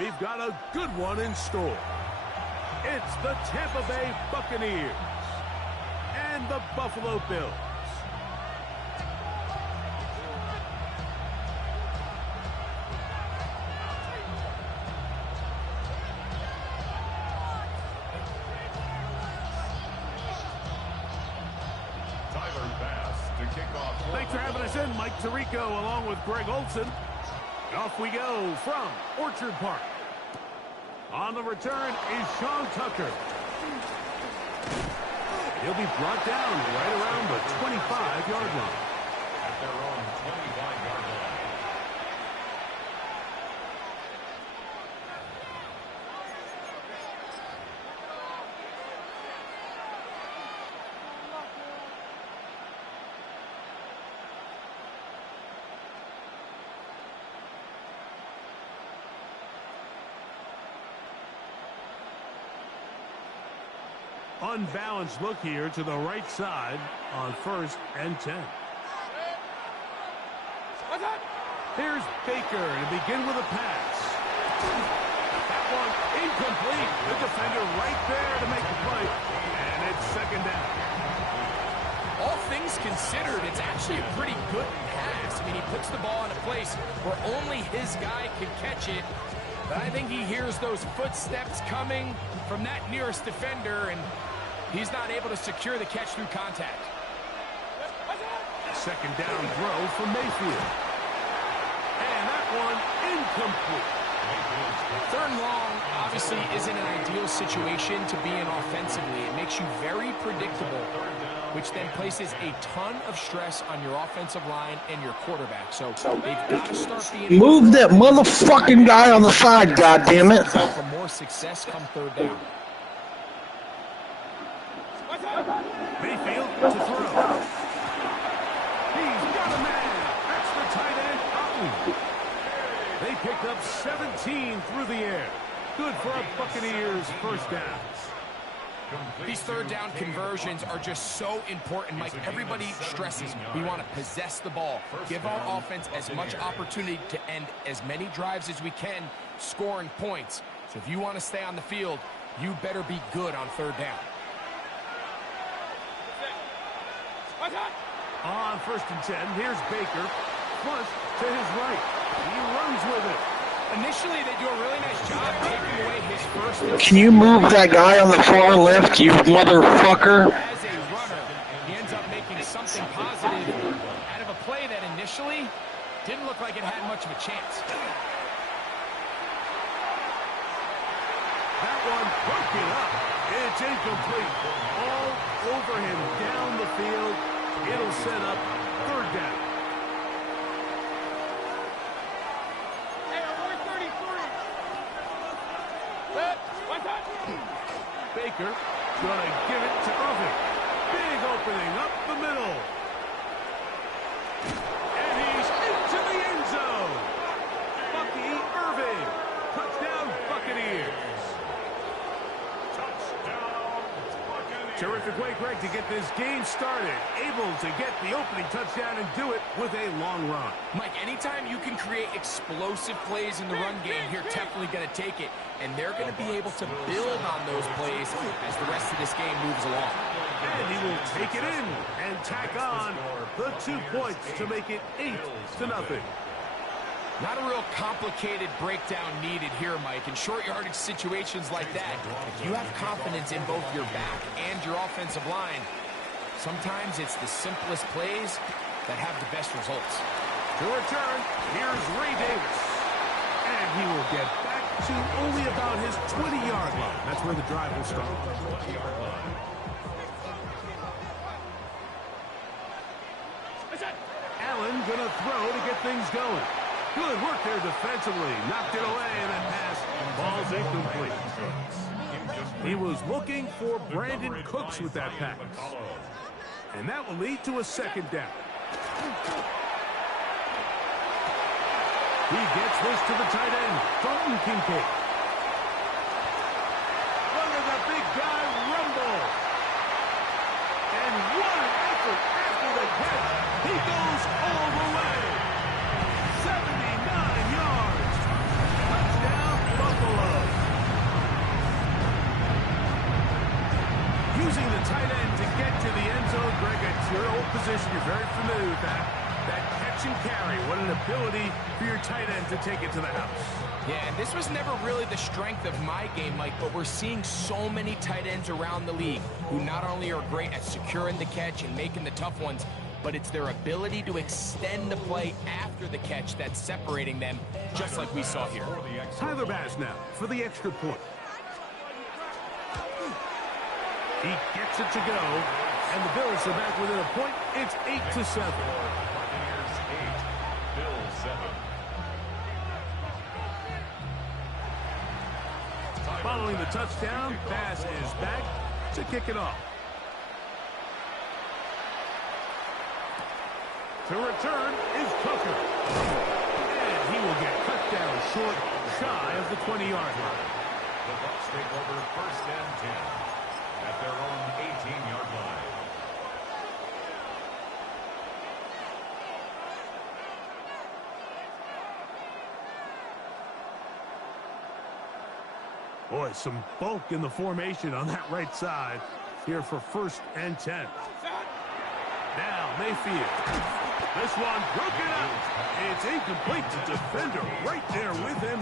We've got a good one in store. It's the Tampa Bay Buccaneers and the Buffalo Bills. Thanks for having us in, Mike Tirico, along with Greg Olson. Off we go from Orchard Park. On the return is Sean Tucker. He'll be brought down right around the 25-yard line. At their own 25-yard line. Unbalanced look here to the right side on 1st and 10. Here's Baker to begin with a pass. That one incomplete. The defender right there to make the play. And it's 2nd down. All things considered, it's actually a pretty good pass. I mean, he puts the ball in a place where only his guy can catch it. But I think he hears those footsteps coming from that nearest defender, and he's not able to secure the catch through contact. 2nd down throw from Mayfield. And that one incomplete. 3rd and long obviously isn't an ideal situation to be in offensively. It makes you very predictable, which then places a ton of stress on your offensive line and your quarterback. So they've got to start being... Move that motherfucking guy on the side, goddammit. For more success come 3rd down. Mayfield to throw. He's got a man. That's the tight end, Otten. They picked up 17 through the air. Good for a Buccaneers 1st down. These 3rd down conversions are just so important, Mike. Everybody stresses we want to possess the ball, give our offense as much opportunity to end as many drives as we can, scoring points. So if you want to stay on the field, you better be good on 3rd down. On 1st and 10, here's Baker. Flush to his right. He runs with it. Initially, they do a really nice job taking away his first. Can you move that guy on the far left, you motherfucker? As a runner, he ends up making something positive out of a play that initially didn't look like it had much of a chance. That one broken up. It's incomplete. All over him down the field. It'll set up 3rd down. Baker gonna give it to Irving. Big opening up the middle. And he's into the end zone. Bucky Irving. Touchdown Buccaneers. Terrific way, Greg, to get this game started. Able to get the opening touchdown and do it with a long run. Mike, anytime you can create explosive plays in the run game, you're definitely going to take it. And they're going to be able to build on those plays as the rest of this game moves along. And he will take it in and tack on the 2 points to make it 8-0. Not a real complicated breakdown needed here, Mike. In short yardage situations like that, if you have confidence in both your back and your offensive line, sometimes it's the simplest plays that have the best results. To return, here's Ray Davis. And he will get back to only about his 20-yard line. That's where the drive will start. Allen gonna throw to get things going. Good work there defensively. Knocked it away, and that pass ball's incomplete. He was looking for Brandon Cooks with that pass. And that will lead to a 2nd down. He gets this to the tight end, Dalton Kincaid. Look at the big guy rumble. And what an effort after the catch. He goes all the way. 79 yards. Touchdown, Buccaneers. the end zone, Greg. It's your old position. You're very familiar with that. That catch and carry. What an ability for your tight end to take it to the house. Yeah, and this was never really the strength of my game, Mike, but we're seeing so many tight ends around the league who not only are great at securing the catch and making the tough ones, but it's their ability to extend the play after the catch that's separating them, just like we saw here. Tyler Bass now for the extra point. He gets it to go, and the Bills are back within a point. It's 8-7. Buccaneers 8, Bills 7. Following the touchdown, Bass is back to kick it off. To return is Tucker. And he will get cut down short, shy of the 20-yard line. The Bucs take over 1st and 10 at their own 18-yard line. Boy, some bulk in the formation on that right side here for 1st and 10. Now Mayfield. This one broken up. It's incomplete to defender right there with him.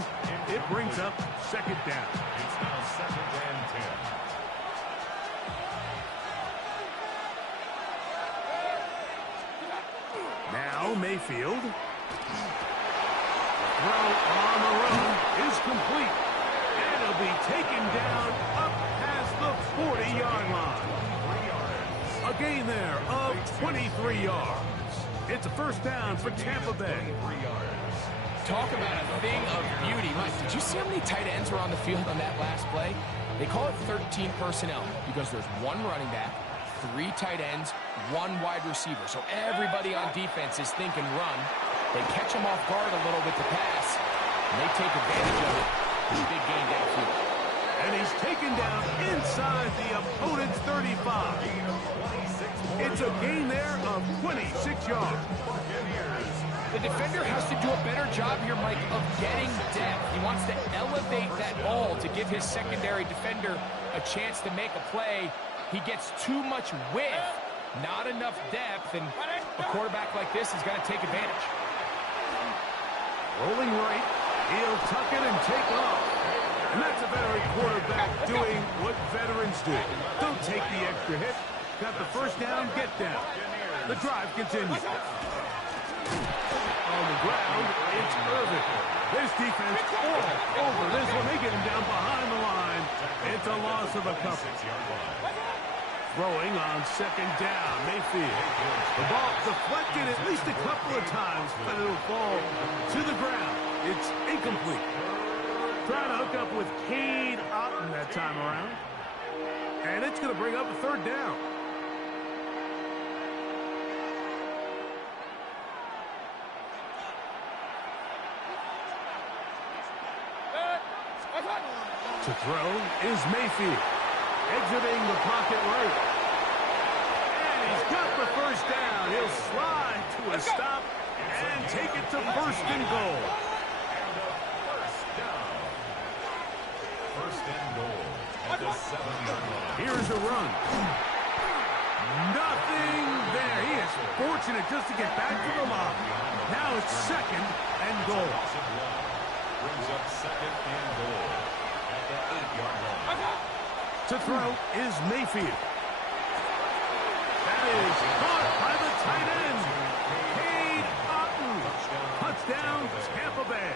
It brings up 2nd down. It's now 2nd and 10. Now Mayfield. Throw on the run is complete. And it'll be taken down up past the 40-yard line. A gain there of 23 yards. It's a 1st down for Tampa Bay. Talk about a thing of beauty. Mike, did you see how many tight ends were on the field on that last play? They call it 13 personnel because there's 1 running back, 3 tight ends, 1 wide receiver. So everybody on defense is thinking run. They catch them off guard a little with the pass, and they take advantage of it. Big gain downfield. And he's taken down inside the opponent's 35. It's a gain there of 26 yards. The defender has to do a better job here, Mike, of getting depth. He wants to elevate that ball to give his secondary defender a chance to make a play. He gets too much width, not enough depth, and a quarterback like this is going to take advantage. Rolling right, he'll tuck it and take off. And that's a veteran quarterback doing what veterans do. Don't take the extra hit. Got the 1st down, get down. The drive continues. On the ground, it's Irvin. This defense all over this one. They get him down behind the line. It's a loss of a couple. Throwing on 2nd down, Mayfield. The ball deflected at least a couple of times, but it'll fall to the ground. It's incomplete. Trying to hook up with Cade Otton that time around. And it's going to bring up a 3rd down. To throw is Mayfield. Exiting the pocket right. And he's got the 1st down. He'll slide to a stop and take it to 1st and goal. 1st and goal at the 7-yard line. Here's a run. Nothing there. He is fortunate just to get back to the line. Now it's 2nd and goal. Brings up 2nd and goal at the 8-yard line. To throw is Mayfield. That is caught by the tight end, Cade Otton. Touchdown, Tampa Bay.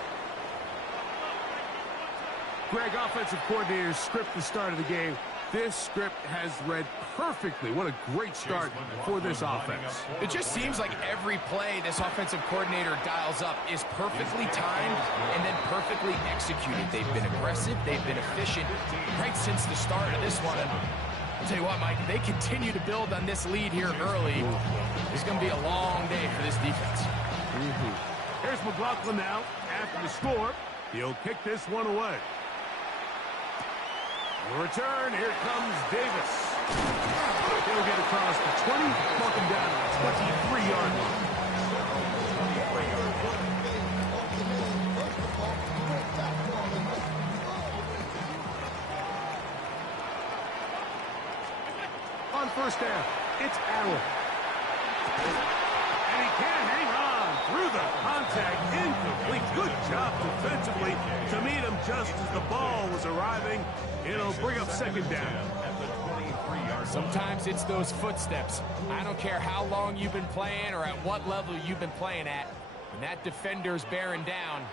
Greg, offensive coordinator's script the start of the game. This script has read perfectly. What a great start for this offense. It just seems like every play this offensive coordinator dials up is perfectly timed and then perfectly executed. They've been aggressive. They've been efficient right since the start of this one. And I'll tell you what, Mike, they continue to build on this lead here early. It's going to be a long day for this defense. Here's McLaughlin now. After the score, he'll kick this one away. The return, here comes Davis. He'll get across the 20, walk him down to the 23-yard line. On 1st down. It's Allen. And he can't hang on through the contact. Incomplete. Good job defensively to meet him just as the ball was arriving. It'll bring up second down. Sometimes it's those footsteps. I don't care how long you've been playing or at what level you've been playing at. When that defender's bearing down,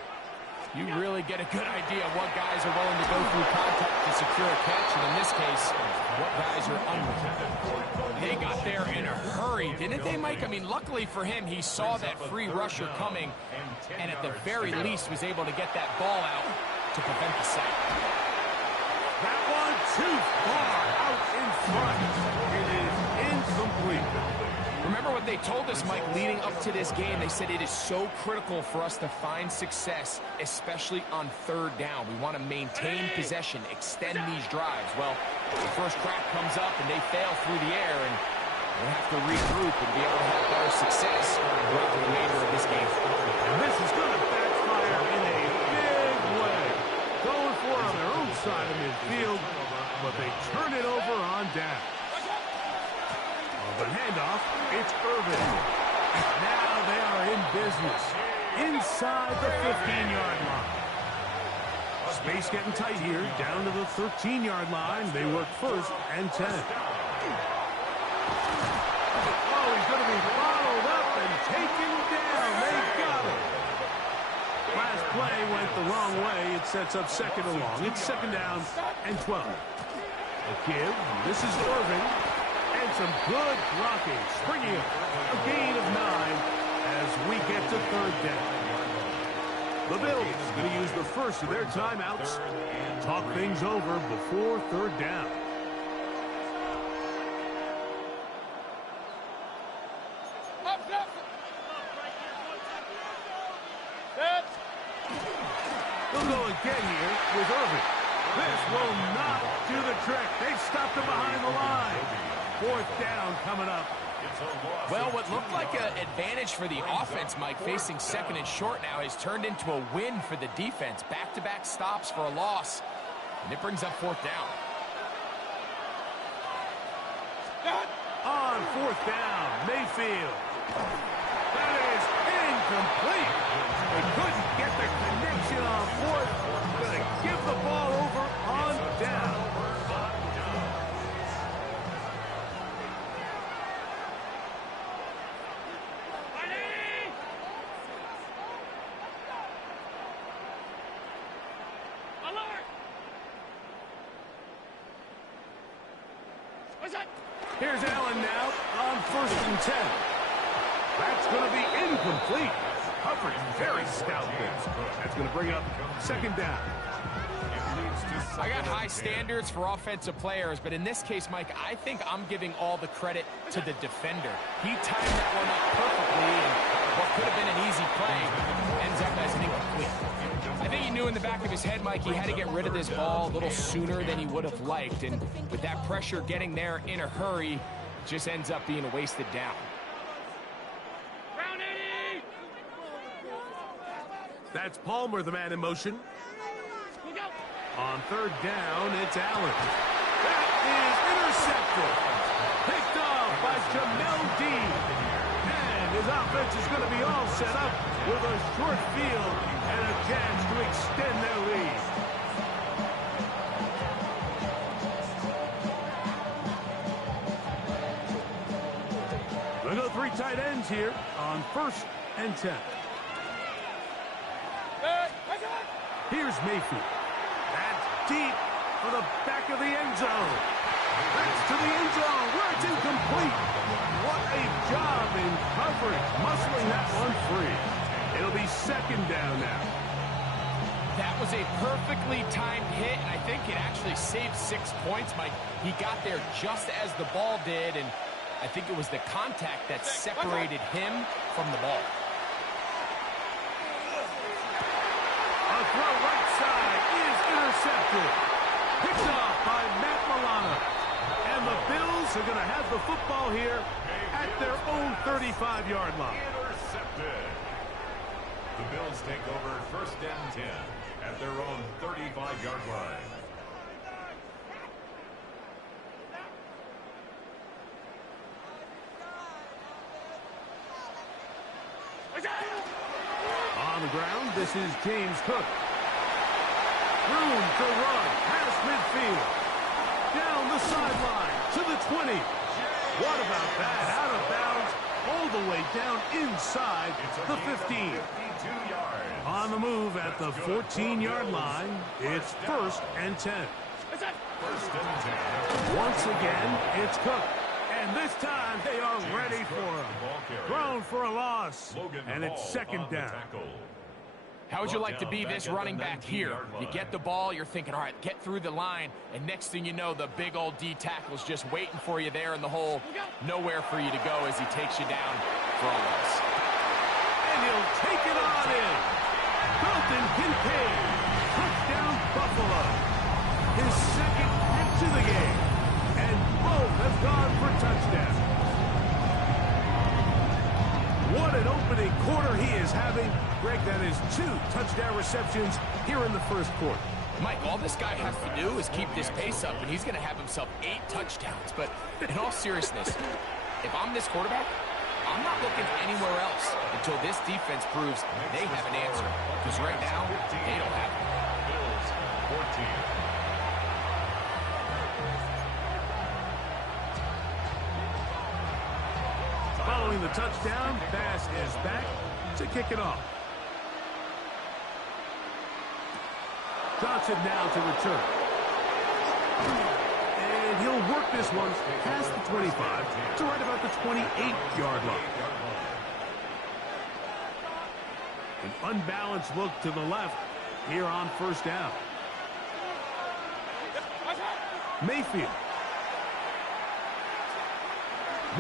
you really get a good idea of what guys are willing to go through contact to secure a catch, and in this case, what guys are unwilling. They got there in a hurry, didn't they, Mike? I mean, luckily for him, he saw that free rusher coming, and at the very least was able to get that ball out to prevent the sack. That one too far out in front. It is incomplete. Remember what they told us, Mike, leading up to this game? They said it is so critical for us to find success, especially on third down. We want to maintain possession, extend these drives. Well, the first crack comes up and they fail through the air, and we'll have to regroup and be able to have better success throughout the remainder of this game. And this is going to backfire in a big way. Going for it on their own side of midfield, but they turn it over on down. The handoff, it's Irvin. Now they are in business inside the 15-yard line. Space getting tight here, down to the 13-yard line. They work first and 10. Oh, he's going to be followed up and taken down. They got him. Last play went the wrong way. It sets up second and long. It's second down and 12. A give. This is Irvin. And some good blocking. Springing up. A gain of 9 as we get to third down. The Bills going to use the first of their timeouts. Talk things over before third down. They'll go again here with Irvin. This will not do the trick. They've stopped him behind the line. Fourth down coming up. Well, what looked like an advantage for the offense, Mike, facing second and short now, has turned into a win for the defense. Back-to-back stops for a loss, and it brings up fourth down. On fourth down, Mayfield. That is incomplete. They couldn't get the connection on fourth. Going to give the ball over on down. Here's Allen now on first and 10. That's going to be incomplete. Coverage very stout there. That's going to bring up second down. I got high standards for offensive players, but in this case, Mike, I think I'm giving all the credit to the defender. He timed that one up perfectly, and what could have been an easy play ends up as an incomplete. I think he knew in the back of his head, Mike, he had to get rid of this ball a little sooner than he would have liked, and with that pressure getting there in a hurry, it just ends up being a wasted down. That's Palmer, the man in motion. On third down, it's Allen. That is intercepted. Picked off by Jamel Dean. And his offense is going to be all set up with a short field and a chance to extend their lead. They'll go three tight ends here on first and 10. Here's Mayfield. That's deep for the back of the end zone. That's to the end zone where it's incomplete. What a job in coverage, muscling that one free. It'll be second down now. That was a perfectly timed hit, and I think it actually saved 6 points, Mike. He got there just as the ball did, and I think it was the contact that separated him from the ball. A throw right side is intercepted. Picked off by Matt Milano. And the Bills are going to have the football here at their own 35-yard line. Intercepted. The Bills take over first and 10 at their own 35-yard line. On the ground, this is James Cook. Room to run, past midfield. Down the sideline to the 20. What about that? Out of bounds, all the way down inside the 15. On the move at the 14-yard line, it's 1st and 10. Once again, it's Cook. And this time, they are ready for him. Thrown for a loss, and it's 2nd down. How would you like to be this running back here? You get the ball, you're thinking, all right, get through the line, and next thing you know, the big old D tackle's just waiting for you there in the hole. Nowhere for you to go as he takes you down for a loss. And he'll take it on in. Dalton Kincaid, touchdown Buffalo. His 2nd catch of the game, and both have gone for touchdowns. What an opening quarter he is having. Greg, that is 2 touchdown receptions here in the 1st quarter. Mike, all this guy has to do is keep this pace up, and he's going to have himself 8 touchdowns. But in all seriousness, if I'm this quarterback, I'm not looking anywhere else until this defense proves they have an answer. Because right now, they don't have one. Bills 14. Following the touchdown, Bass is back to kick it off. Johnson now to return. And he'll work this one past the 25 to right about the 28-yard line. An unbalanced look to the left here on 1st down. Mayfield.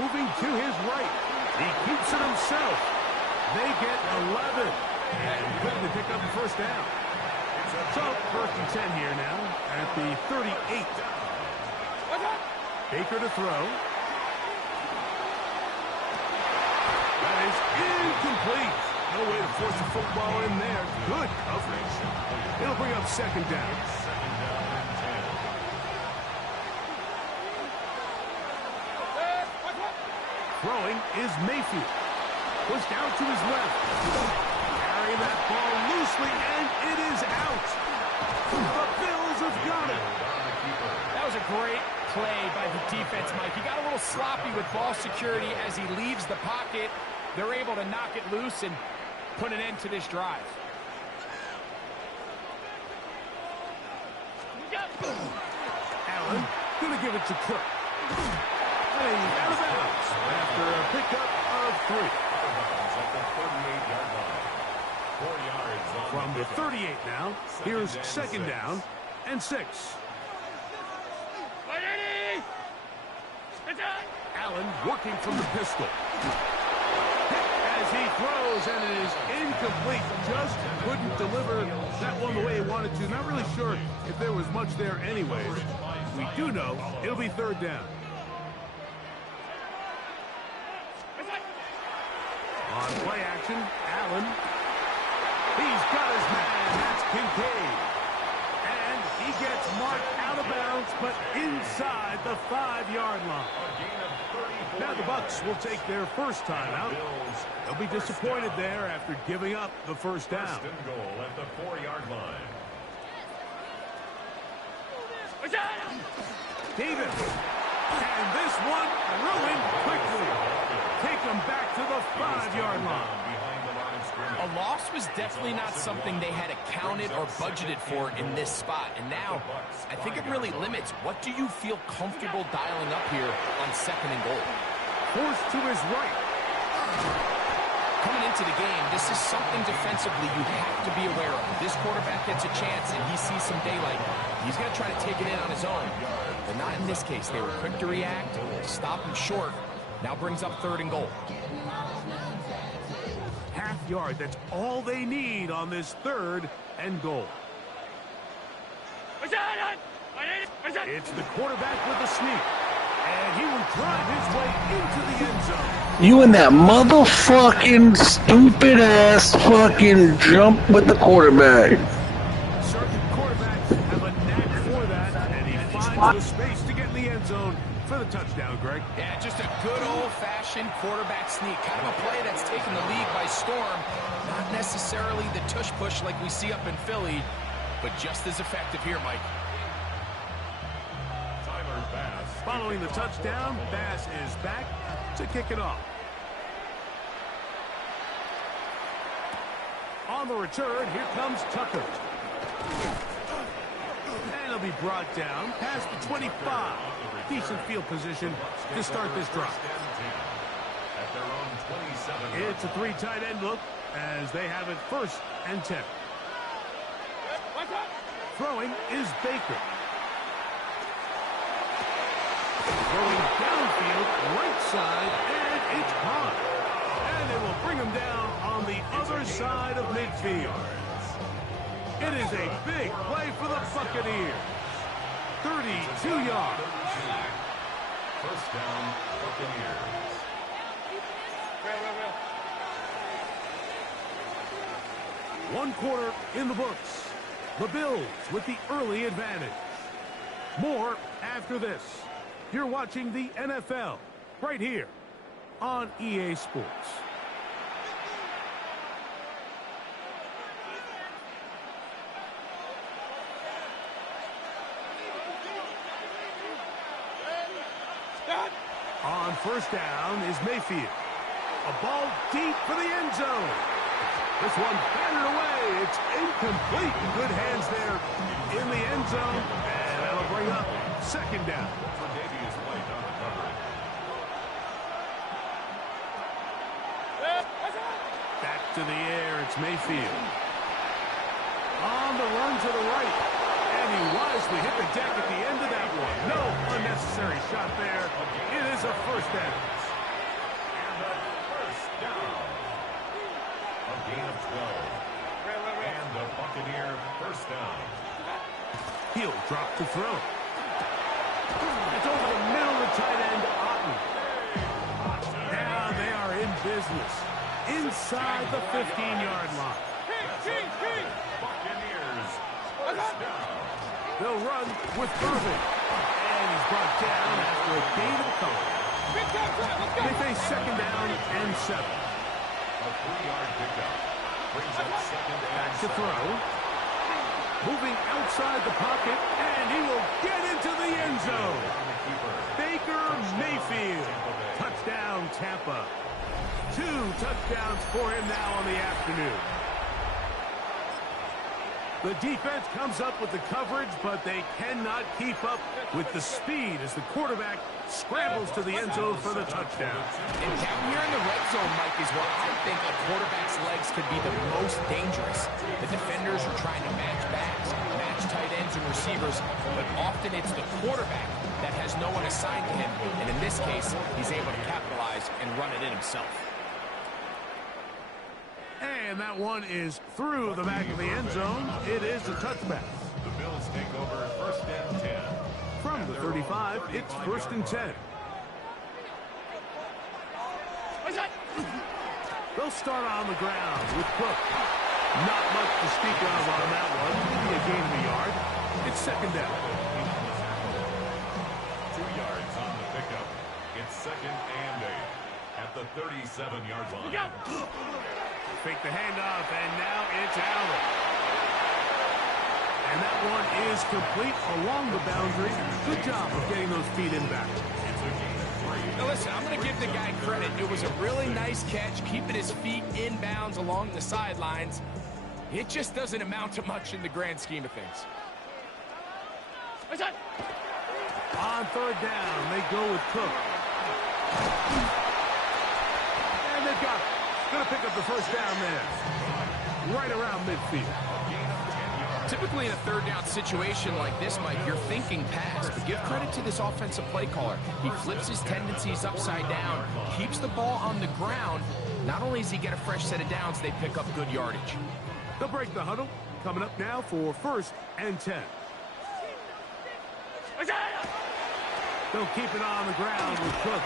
Moving to his right. He keeps it himself. They get 11. And good to pick up the 1st down. So, 1st and 10 here now at the 38. Baker to throw. That is incomplete. No way to force the football in there. Good coverage. It'll bring up 2nd down. Throwing is Mayfield. Pushed out to his left. Carrying that ball loosely, and it is out. The Bills have got it. That was a great play by the defense, Mike. He got a little sloppy with ball security as he leaves the pocket. They're able to knock it loose and put an end to this drive. Allen going to give it to Cook. Out of bounds after a pickup of 3. From the 38 now, here's 2nd down and 6. Allen working from the pistol. As he throws, and it is incomplete. Just couldn't deliver that one the way he wanted to. Not really sure if there was much there anyways. We do know it'll be 3rd down. On play action, Allen. He's got his man. That's Kincaid. And he gets marked out of bounds, but inside the 5-yard line. Now the Bucs will take their 1st time out. They'll be disappointed there after giving up the 1st down. 1st and goal at the 4-yard line. Davis. And this one ruined quickly. Take them back to the 5-yard line. A loss was definitely not something they had accounted or budgeted for in this spot. And now, I think it really limits what do you feel comfortable dialing up here on 2nd and goal. Forced to his right. Coming into the game, this is something defensively you have to be aware of. This quarterback gets a chance and he sees some daylight. He's going to try to take it in on his own. But not in this case. They were quick to react, stop him short. Now brings up 3rd and goal. Half yard, that's all they need on this 3rd and goal. It's the quarterback with a sneak. And he will drive his way into the end zone. You and that motherfucking stupid-ass fucking jump with the quarterback. Certain quarterbacks have a knack for that, and he finds the space to get in the end zone for the touchdown, Greg. Yeah, just a good old-fashioned quarterback sneak. Kind of a play that's taken the league by storm. Not necessarily the tush-push like we see up in Philly, but just as effective here, Mike. Tyler Bass. Following the touchdown, Bass is back to kick it off. On the return, here comes Tucker. And he'll be brought down past the 25. Decent field position to start this drive. At their own 27. It's a three tight end look as they have it 1st and 10. Throwing is Baker. Throwing downfield, right side, and it's caught. And they will bring him down on the other side of midfield. It is a big play for the Buccaneers. 32 yards. First down, Buccaneers. One quarter in the books. The Bills with the early advantage. More after this. You're watching the NFL right here on EA Sports. On first down is Mayfield. A ball deep for the end zone. This one batted away. It's incomplete. Good hands there in the end zone. And that'll bring up 2nd down. Davies White on the coverage. Back to the air. It's Mayfield. On the run to the right. And he wisely hit the deck at the end of that one. No unnecessary shot there. It is a 1st down. And a first down. A gain of 12. And the Buccaneer 1st down. He'll drop to throw. It's over the middle of the tight end, Otten. Now they are in business. Inside the 15-yard line. Buccaneers 1st down. They'll run with Irvin. And he's brought down after a gain of a couple. They face 2nd down and 7. A 3-yard pickup. Brings up 2nd and To throw. Moving outside the pocket, and he will get into the end zone. Baker Mayfield. Touchdown, Tampa. 2 touchdowns for him now on the afternoon. The defense comes up with the coverage, but they cannot keep up with the speed as the quarterback scrambles to the end zone for the touchdown. And down here in the red zone, Mike, is where I think a quarterback's legs could be the most dangerous. The defenders are trying to match backs, match tight ends and receivers, but often it's the quarterback that has no one assigned to him. And in this case, he's able to capitalize and run it in himself. And that one is through the back of the end zone. It is a touchback. The Bills take over 1st and 10. From the 35, it's 1st and 10. They'll start on the ground with Cook. Not much to speak of on that one. Maybe a gain of a yard. It's 2nd down. 2 yards on the pickup. It's 2nd and 8 at the 37-yard line. Fake the handoff, and now it's Allen. And that one is complete along the boundary. Good job of getting those feet in back. Now listen, I'm going to give the guy credit. It was a really nice catch, keeping his feet inbounds along the sidelines. It just doesn't amount to much in the grand scheme of things. On 3rd down, they go with Cook. And they've got it. Going to pick up the 1st down there. Right around midfield. Typically in a 3rd down situation like this, Mike, you're thinking pass, but give credit to this offensive play caller. He flips his tendencies upside down, keeps the ball on the ground. Not only does he get a fresh set of downs, they pick up good yardage. They'll break the huddle. Coming up now for 1st and 10. They'll keep it on the ground with Cook.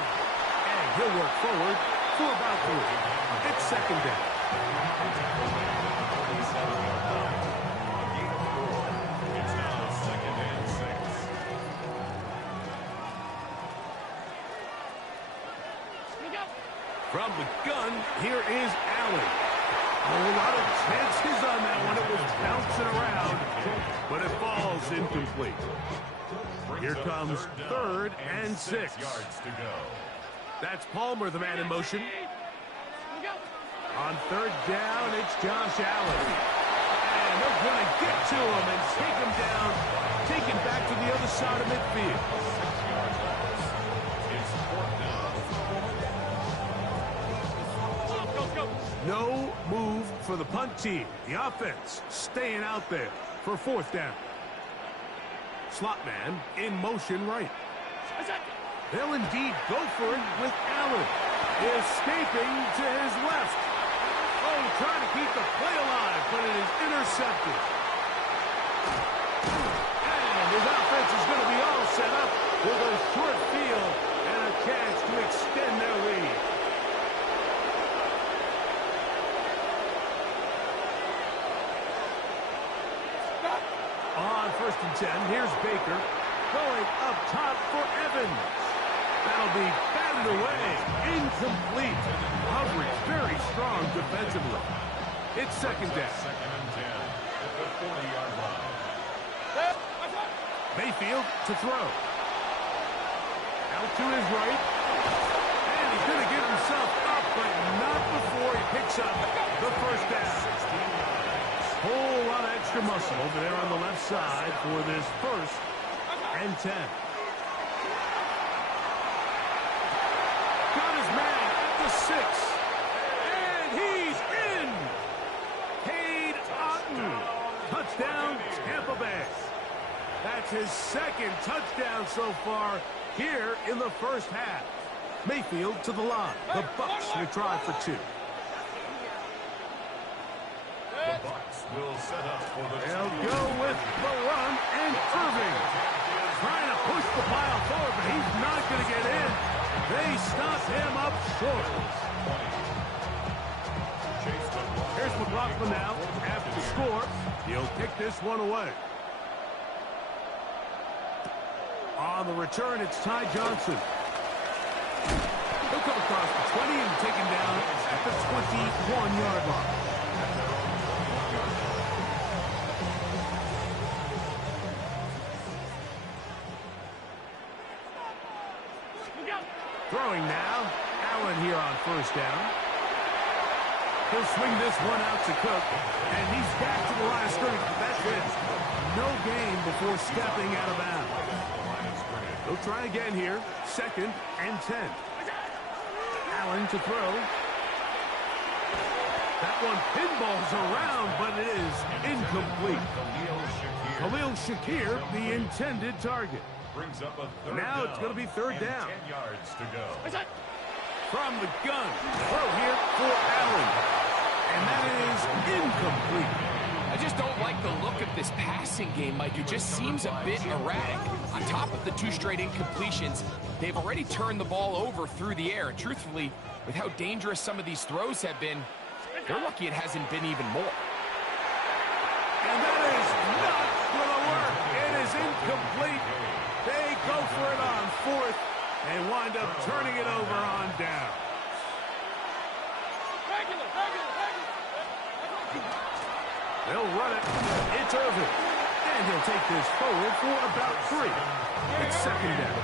And he'll work forward for about 3. It's 2nd down. It's now 2nd and 6. From the gun, here is Allen. A lot of chances on that one. It was bouncing around, but it falls incomplete. Here comes 3rd and 6. Yards to go. That's Palmer, the man in motion. On 3rd down, it's Josh Allen. And they're going to get to him and take him down, take him back to the other side of midfield. 6 yards left. It's 4th down. No move for the punt team. The offense staying out there for 4th down. Slot man in motion right. They'll indeed go for it with Allen. Escaping to his left. Oh, trying to keep the play alive, but it is intercepted. And his offense is going to be all set up with a short field and a chance to extend their lead. On 1st and 10, here's Baker going up top for Evans. That'll be batted away. Incomplete. Coverage very strong defensively. It's 2nd down. 2nd and 10 at the 40-yard line. Mayfield to throw. Out to his right. And he's going to get himself up, but not before he picks up the 1st down. 16 yards. Whole lot of extra muscle over there on the left side for this 1st and 10. Got his man at the 6. And he's in. Cade Otton. Touchdown, Tampa Bay. That's his 2nd touchdown so far here in the 1st half. Mayfield to the line. The Bucs will try for 2. The Bucs will set up for the They'll go with the run, and Irving trying to push the pile forward, but he's not going to get in. They stop him up short. Here's McLaughlin now after the score. He'll kick this one away. On the return, it's Ty Johnson. He'll come across the 20 and take him down at the 21-yard line. Throwing now. Allen here on 1st down. He'll swing this one out to Cook. And he's back to the line of scrimmage. That's it. No gain before stepping out of bounds. He'll try again here. 2nd and 10. Allen to throw. That one pinballs around, but it is incomplete. Khalil Shakir, the intended target. Brings up a 3rd Now down it's going to be 3rd and down. 10 yards to go. From the gun. Throw here for Allen. And that is incomplete. I just don't like the look of this passing game, Mike. It just seems a bit erratic. On top of the 2 straight incompletions, they've already turned the ball over through the air. And truthfully, with how dangerous some of these throws have been, they're lucky it hasn't been even more. And that is not going to work. It is incomplete. They go for it on 4th and wind up turning it over on down. They'll run it. It's Irving. And he'll take this forward for about 3. It's 2nd down.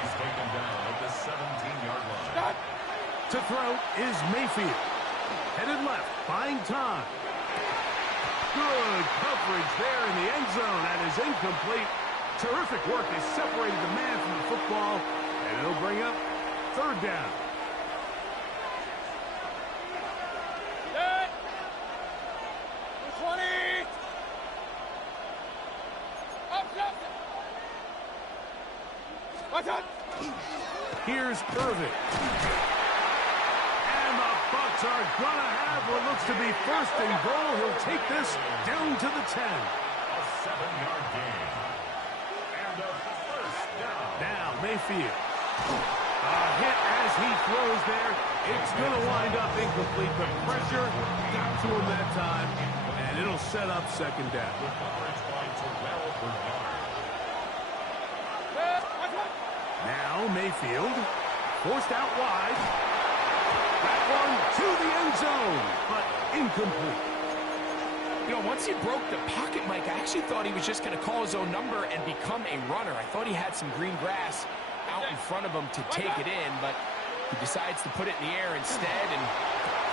He's taken down at the 17-yard line. To throw is Mayfield. Headed left, buying time. Good coverage there in the end zone. That is incomplete. Terrific work. They separated the man from the football, and it'll bring up 3rd down. Here's Irving. And the Bucs are going to have what looks to be 1st and goal. He'll take this down to the 10. A 7-yard gain. And a 1st down. Now Mayfield. A hit as he throws there. It's going to wind up incomplete. The pressure got to him that time, and it'll set up 2nd down. The coverage by Terrell Bernard. Now Mayfield Forced out wide. That one to the end zone, but incomplete. You know, once he broke the pocket, Mike, I actually thought he was just going to call his own number and become a runner. I thought he had some green grass out in front of him to take it in, but he decides to put it in the air instead and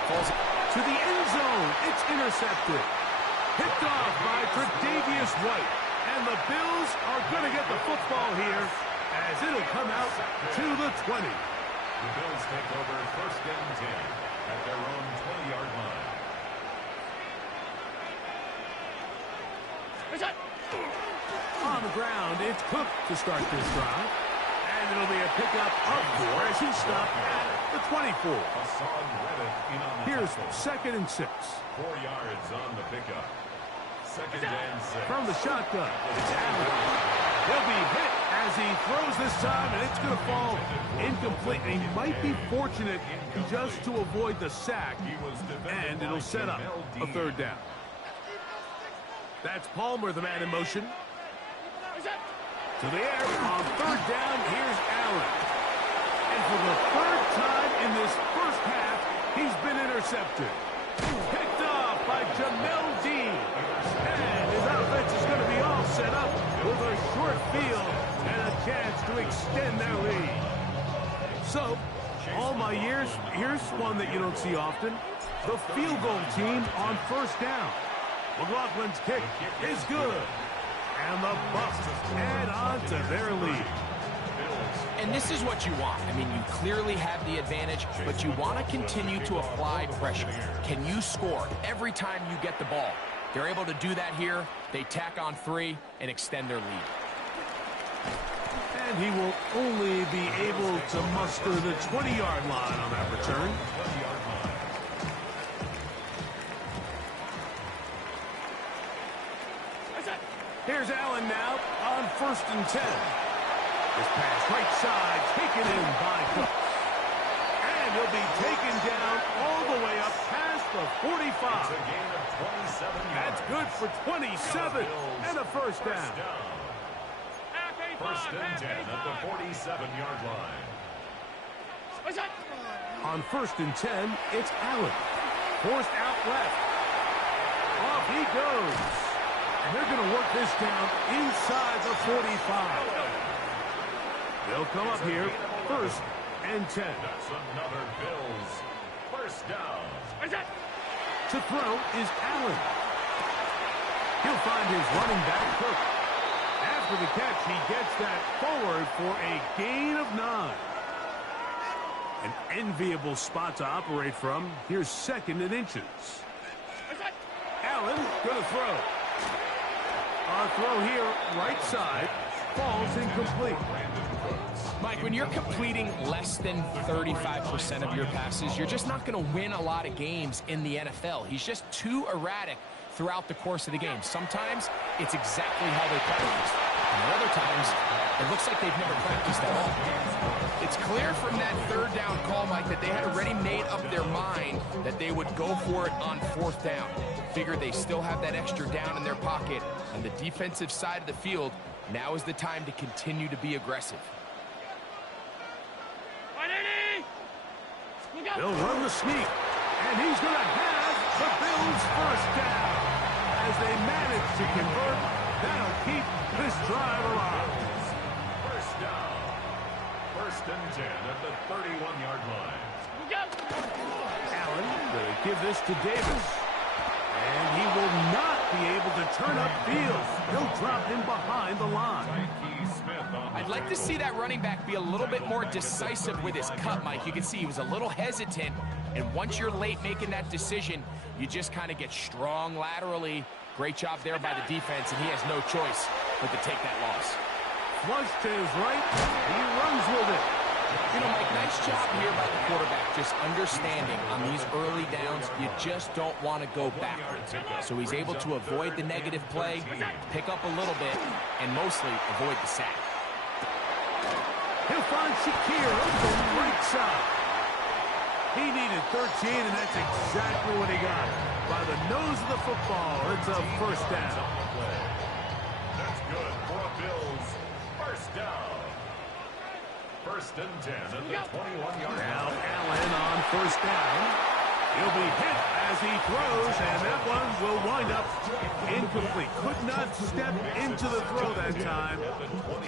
falls to the end zone. It's intercepted. Picked off by Tre'Davious White. And the Bills are going to get the football here as it'll come out to the 20. The Bills take over 1st and 10 at their own 20-yard line. On the ground, it's Cook to start this drive. And it'll be a pickup of 4 as he stopped at the 24. Here's 2nd and 6. 4 yards on the pickup. 2nd and 6. From the shotgun, it's Allen. He'll be hit as he throws this time, and it's going to fall incomplete. And he might be fortunate just to avoid the sack, and it'll set up a 3rd down. That's Palmer, the man in motion. To the air on 3rd down, here's Allen. And for the 3rd time in this first half, he's been intercepted. Picked off by Jamel Dean. And his offense is going to be all set up with a short field and a chance to extend their lead. So, all my years, here's one that you don't see often. The field goal team on 1st down. McLaughlin's kick is good. And the Bucs add on to their lead. And this is what you want. I mean, you clearly have the advantage, but you want to continue to apply pressure. Can you score every time you get the ball? They're able to do that here. They tack on 3 and extend their lead. And he will only be able to muster the 20-yard line on that return. Here's Allen now on 1st and 10. This pass right side taken in by Cook. And he'll be taken down all the way up past the 45. That's good for 27 and a 1st down. 1st and 10 at the 47-yard line. On 1st and 10, it's Allen. Forced out left. Off he goes. And they're going to work this down inside the 45. They'll come up here 1st and 10. That's another Bills 1st down. To throw is Allen. He'll find his running back, Cook. After the catch, he gets that forward for a gain of 9. An enviable spot to operate from. Here's 2nd and inches. Allen going to throw. Our throw here, right side, falls incomplete. Mike, when you're completing less than 35% of your passes, you're just not going to win a lot of games in the NFL. He's just too erratic throughout the course of the game. Sometimes it's exactly how they practice. And other times, it looks like they've never practiced at all. It's clear from that 3rd down call, Mike, that they had already made up their mind that they would go for it on 4th down. Figured they still have that extra down in their pocket on the defensive side of the field. Now is the time to continue to be aggressive. They'll run the sneak, and he's going to have the Bills' 1st down. As they manage to convert, that'll keep this drive alive. 1st down. 1st and 10 at the 31-yard line. Allen going to give this to Davis. And he will not be able to turn upfield. He'll drop him behind the line. I'd like to see that running back be a little bit more decisive with his cut, Mike. You can see he was a little hesitant, and once you're late making that decision, you just kind of get strong laterally. Great job there by the defense, and he has no choice but to take that loss. Flush to his right. He runs with it. You know, Mike, nice job here by the quarterback, just understanding on these early downs, you just don't want to go backwards. So he's able to avoid the negative play, pick up a little bit, and mostly avoid the sack. He'll find Shakir open right side. He needed 13, and that's exactly what he got. By the nose of the football, it's a 1st down. That's good for a Bills 1st down. First and 10 at the 21-yard line. Now Allen on first down. He'll be hit as he throws, and that one will wind up incomplete. Could not step into the throw that time.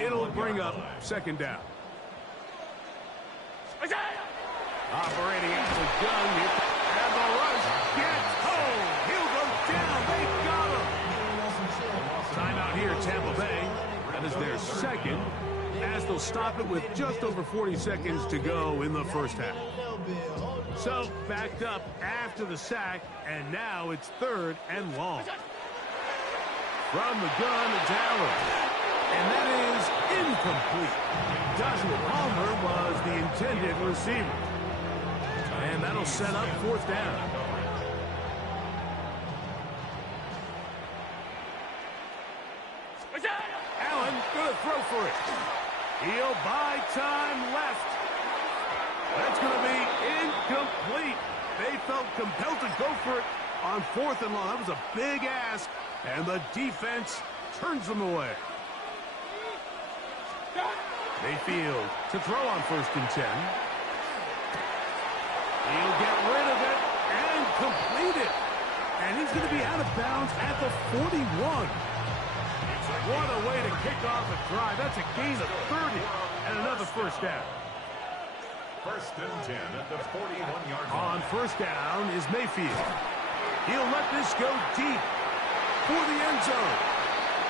It'll bring up second down. Operating out the gun, and the rush gets home. He'll go down. They got him. Timeout here, Tampa Bay. That is their second, as they'll stop it with just over 40 seconds to go in the first half. So, backed up after the sack, and now it's third and long. From the gun, it's Allen. And that is incomplete. Dustin Palmer was the intended receiver. And that'll set up fourth down. Allen gonna throw for it. He'll buy time left. That's gonna be incomplete. They felt compelled to go for it on fourth and long. That was a big ask, and the defense turns them away. Mayfield to throw on first and 10. He'll get rid of it and complete it. And he's going to be out of bounds at the 41. What a way to kick off a drive. That's a gain of 30 and another first down. First and 10 at the 41-yard line. On first down is Mayfield. He'll let this go deep for the end zone.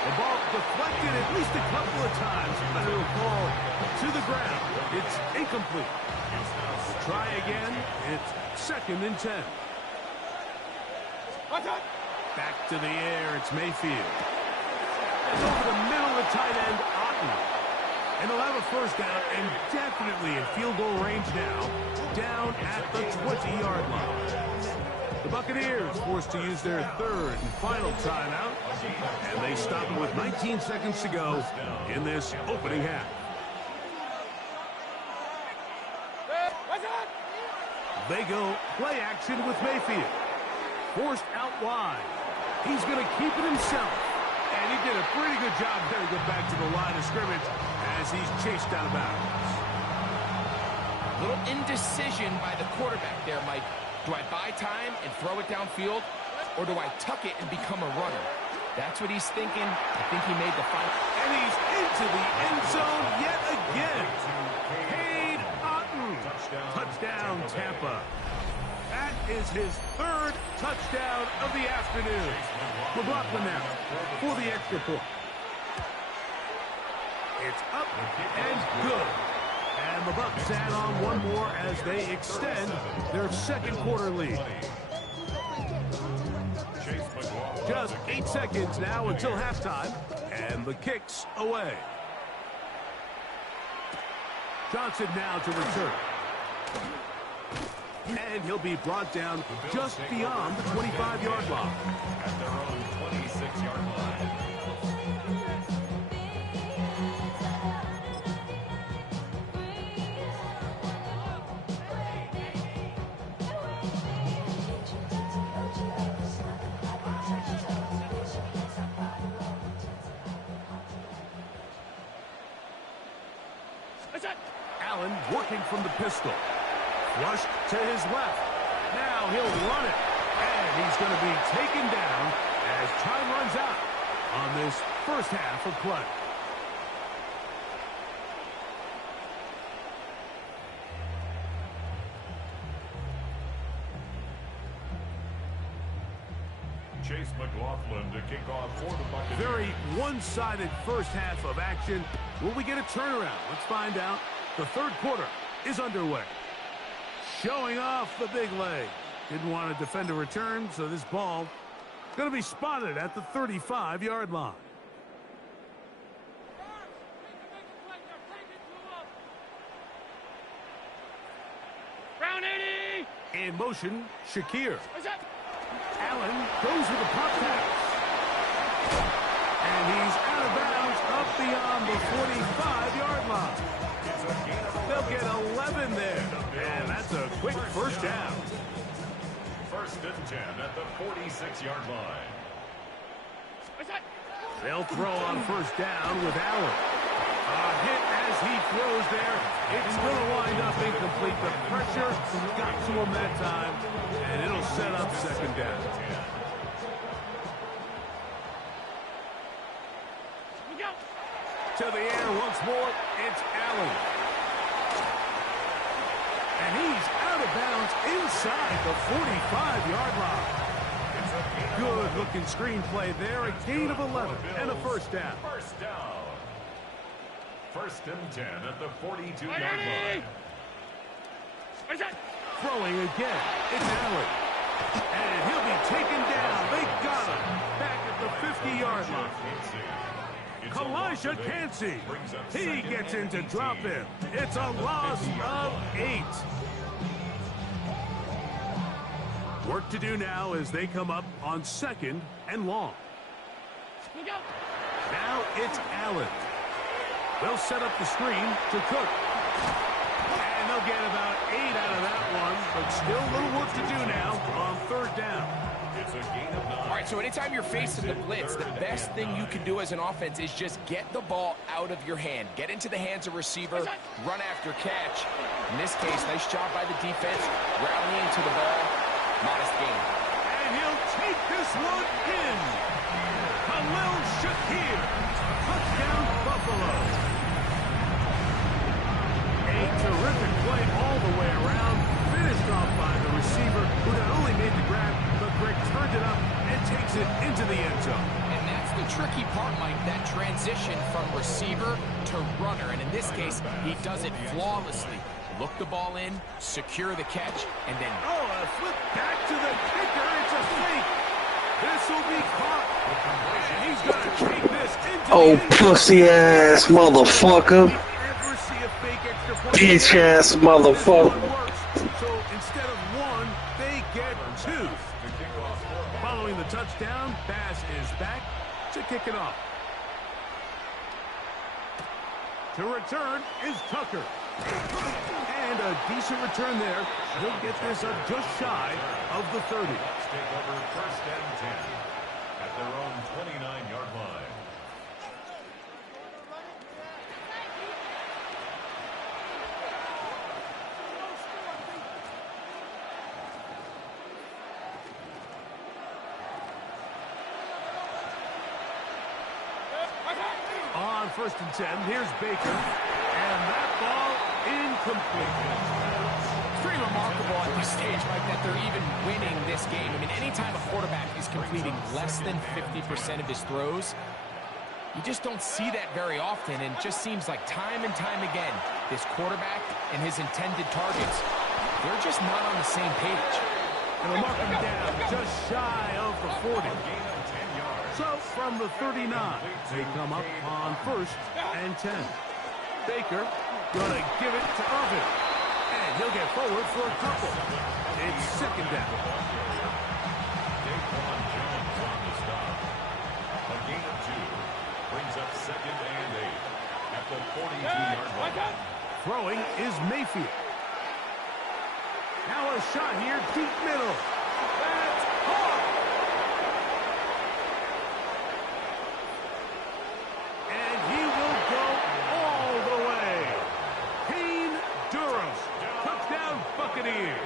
The ball deflected at least a couple of times, but it'll fall to the ground. It's incomplete. We'll try again. It's second and 10. Back to the air. It's Mayfield. And over the middle of the tight end, Otten. And they'll have a first down and definitely in field goal range now, down at the 20-yard line. The Buccaneers forced to use their third and final timeout, and they stop it with 19 seconds to go in this opening half. They go play action with Mayfield. Forced out wide. He's going to keep it himself. And he did a pretty good job there to get back to the line of scrimmage as he's chased out of bounds. Little indecision by the quarterback there, Mike. Do I buy time and throw it downfield, or do I tuck it and become a runner? That's what he's thinking. I think he made the final. And he's into the end zone yet again. Cade Otton. Touchdown, Tampa. That is his third touchdown of the afternoon. McLaughlin now for the extra point. It's up and good. And the Bucs add on one more as they extend their second quarter lead. Just 8 seconds now until halftime, and the kick's away. Johnson now to return. And he'll be brought down just beyond the 25-yard line. At their own 26-yard line. Allen working from the pistol. Flushed to his left. Now he'll run it. And he's going to be taken down as time runs out on this first half of play. Chase McLaughlin to kick off for the Buccaneers. Very one-sided first half of action. Will we get a turnaround? Let's find out. The third quarter is underway. Showing off the big leg. Didn't want to defend a return, so this ball is going to be spotted at the 35-yard line. Round 80! In motion, Shakir. Allen goes with a pop pass. And he's out of bounds up beyond the 45-yard line. They'll get 11 there. And that's a quick first down. First and 10 at the 46-yard line. They'll throw on first down with Allen. Hit as he throws there. It's going to wind up incomplete. The pressure got to him that time, and it'll set up second down. To the air once more, it's Allen. And he's out of bounds inside the 45-yard line. Good-looking screenplay there, a gain of 11 and a first down. First down. First and 10 at the 42-yard line. Throwing again, it's Allen. And he'll be taken down. They got him back at the 50-yard line. Kalijah Kancey. He gets in to drop him. It's a loss of 8. Work to do now as they come up on 2nd and long. Now it's Allen. They'll set up the screen to Cook. And they'll get about 8 out of that one, but still a little work to do now on 3rd down. It's a gain of 9. All right, so anytime you're facing the blitz, the best thing you can do as an offense is just get the ball out of your hand. Get into the hands of receiver, run after catch. In this case, nice job by the defense, rallying to the ball. Modest gain. And he'll take this one in. Khalil Shakir. Touchdown, Buffalo. A terrific play all the way around. Finished off by the receiver, who not only made the grab, but Greg turned it up and takes it into the end zone. And that's the tricky part, Mike, that transition from receiver to runner. And in this case, he does it flawlessly. Look the ball in, secure the catch, and then... Oh, a flip back to the kicker. It's a fake. This will be caught. And he's going to take this into Oh, the end zone. pussy-ass motherfucker. If you ever see a fake extra point, Bitch-ass motherfucker. so instead of 1, they get 2. Following the touchdown, pass is back to kick it off. To return is Tucker. And a decent return there. He'll get this up just shy of the 30. Bucks take over 1st and 10 at their own 29-yard line. On 1st and 10, here's Baker. And that ball incomplete. It's pretty remarkable at this stage, Mike, that they're even winning this game. I mean, anytime a quarterback is completing less than 50% of his throws, you just don't see that very often, and it just seems like time and time again, this quarterback and his intended targets, they're just not on the same page. And they'll mark him down just shy of the 40. So from the 39, they come up on 1st and 10. Baker gonna give it to Irvin. And he'll get forward for a couple. It's 2nd down. Daquan Jones on the stop. A gain of 2 brings up 2nd and 8 at the 42-yard line. Throwing is Mayfield. Now a shot here, deep middle. That's caught. And he will go all the way. Payne Durham. Touchdown, Buccaneers.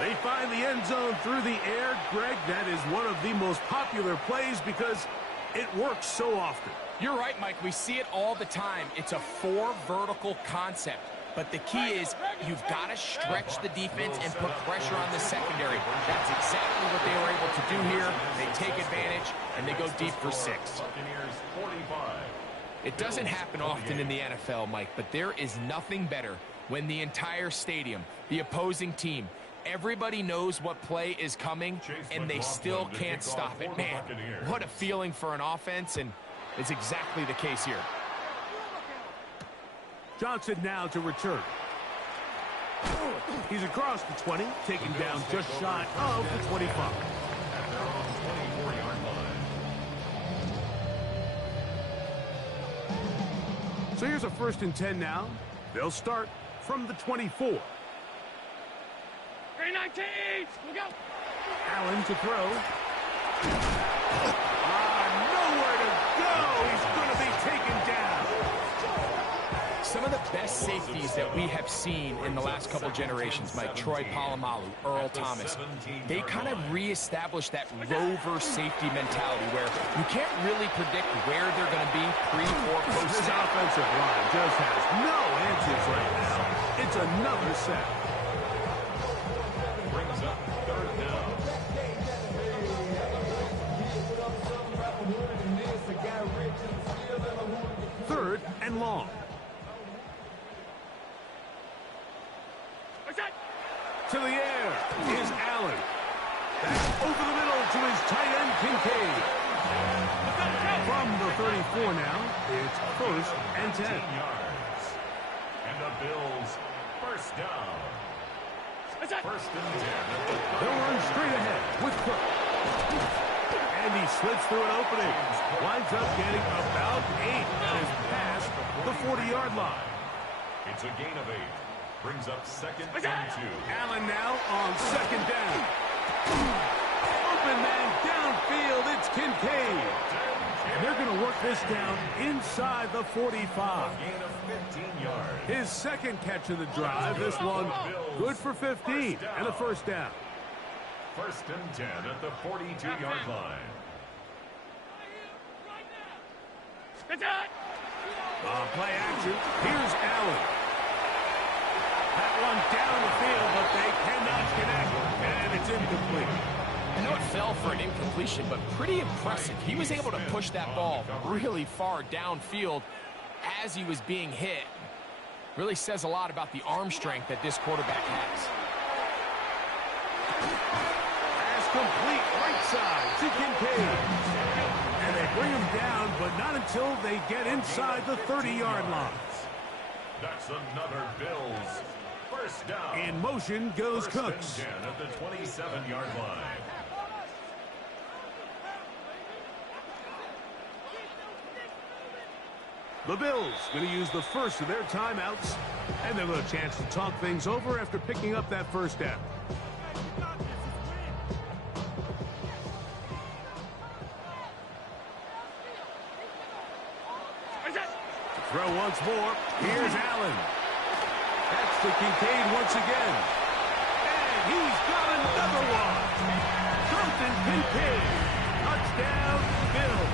They find the end zone through the air. Greg, that is one of the most popular plays because it works so often. You're right, Mike. We see it all the time. It's a 4 vertical concept. But the key is you've got to stretch the defense and put pressure on the secondary. That's exactly what they were able to do here. They take advantage, and they go deep for 6. Buccaneers 45. It doesn't happen often in the NFL, Mike, but there is nothing better when the entire stadium, the opposing team, everybody knows what play is coming, and they still can't stop it. Man, what a feeling for an offense, and it's exactly the case here. Johnson now to return. He's across the 20, taken down just shy of the 25. At their own 24-yard line. So here's a 1st and 10 now. They'll start from the 24. 319. We'll go. Allen to throw. Nowhere to go. He's going to Some of the best safeties that we have seen in the last couple generations, Mike, Troy Polamalu, Earl Thomas, they kind of reestablished that rover safety mentality where you can't really predict where they're going to be pre or post This snap. offensive line just has no answers right now. It's another sack. Brings up third down. Third and long. To the air is Allen. Back over the middle to his tight end, Kincaid. From the 34 now, it's first and 10. 10 yards. And the Bills first down. First and 10. They'll run straight ahead with Cook. And he slits through an opening. Winds up getting about 8 that is past the 40-yard line. It's a gain of 8. Brings up second and 2. Allen now on second down. Open man downfield, it's Kincaid. And they're going to work this down inside the 45. Gain of 15 yards. His second catch of the drive, this one good for 15 and a first down. First and 10 at the 42-yard line. On play action, here's Allen. That one down the field, but they cannot connect, and it's incomplete. I know it fell for an incompletion, but pretty impressive. He was able to push that ball really far downfield as he was being hit. Really says a lot about the arm strength that this quarterback has. Pass complete right side to Kincaid. And they bring him down, but not until they get inside the 30-yard line. That's another Bills first down. In motion goes First and Cooks. 10 at the 27-yard line. The Bills going to use the first of their timeouts, and they'll have a chance to talk things over after picking up that first down. Throw once more. Here's Allen. That's to Kincaid once again. And he's got another one. Dalton Kincaid. Touchdown, Bills.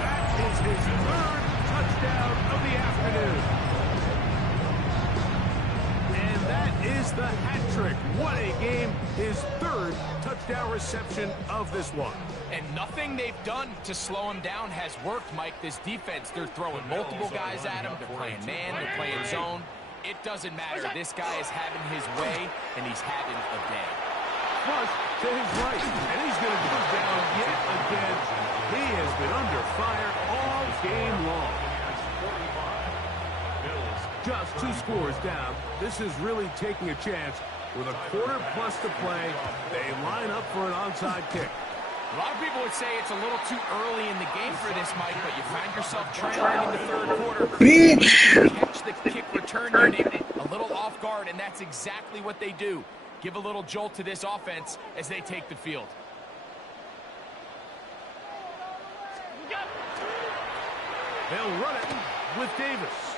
That is his third touchdown of the afternoon. And that is the hat trick. What a game. His third touchdown reception of this one. And nothing they've done to slow him down has worked, Mike. This defense, they're throwing multiple guys at him. They're playing man, they're playing zone. It doesn't matter. This guy is having his way, and he's having a day. Flush to his right, and he's going to go down yet again. He has been under fire all game long. Just 2 scores down. This is really taking a chance. With a quarter plus to play, they line up for an onside kick. A lot of people would say it's a little too early in the game for this, Mike, but you find yourself trailing in the third quarter. Bitch! Catch the kick return unit a little off guard, and that's exactly what they do. Give a little jolt to this offense as they take the field. They'll run it with Davis.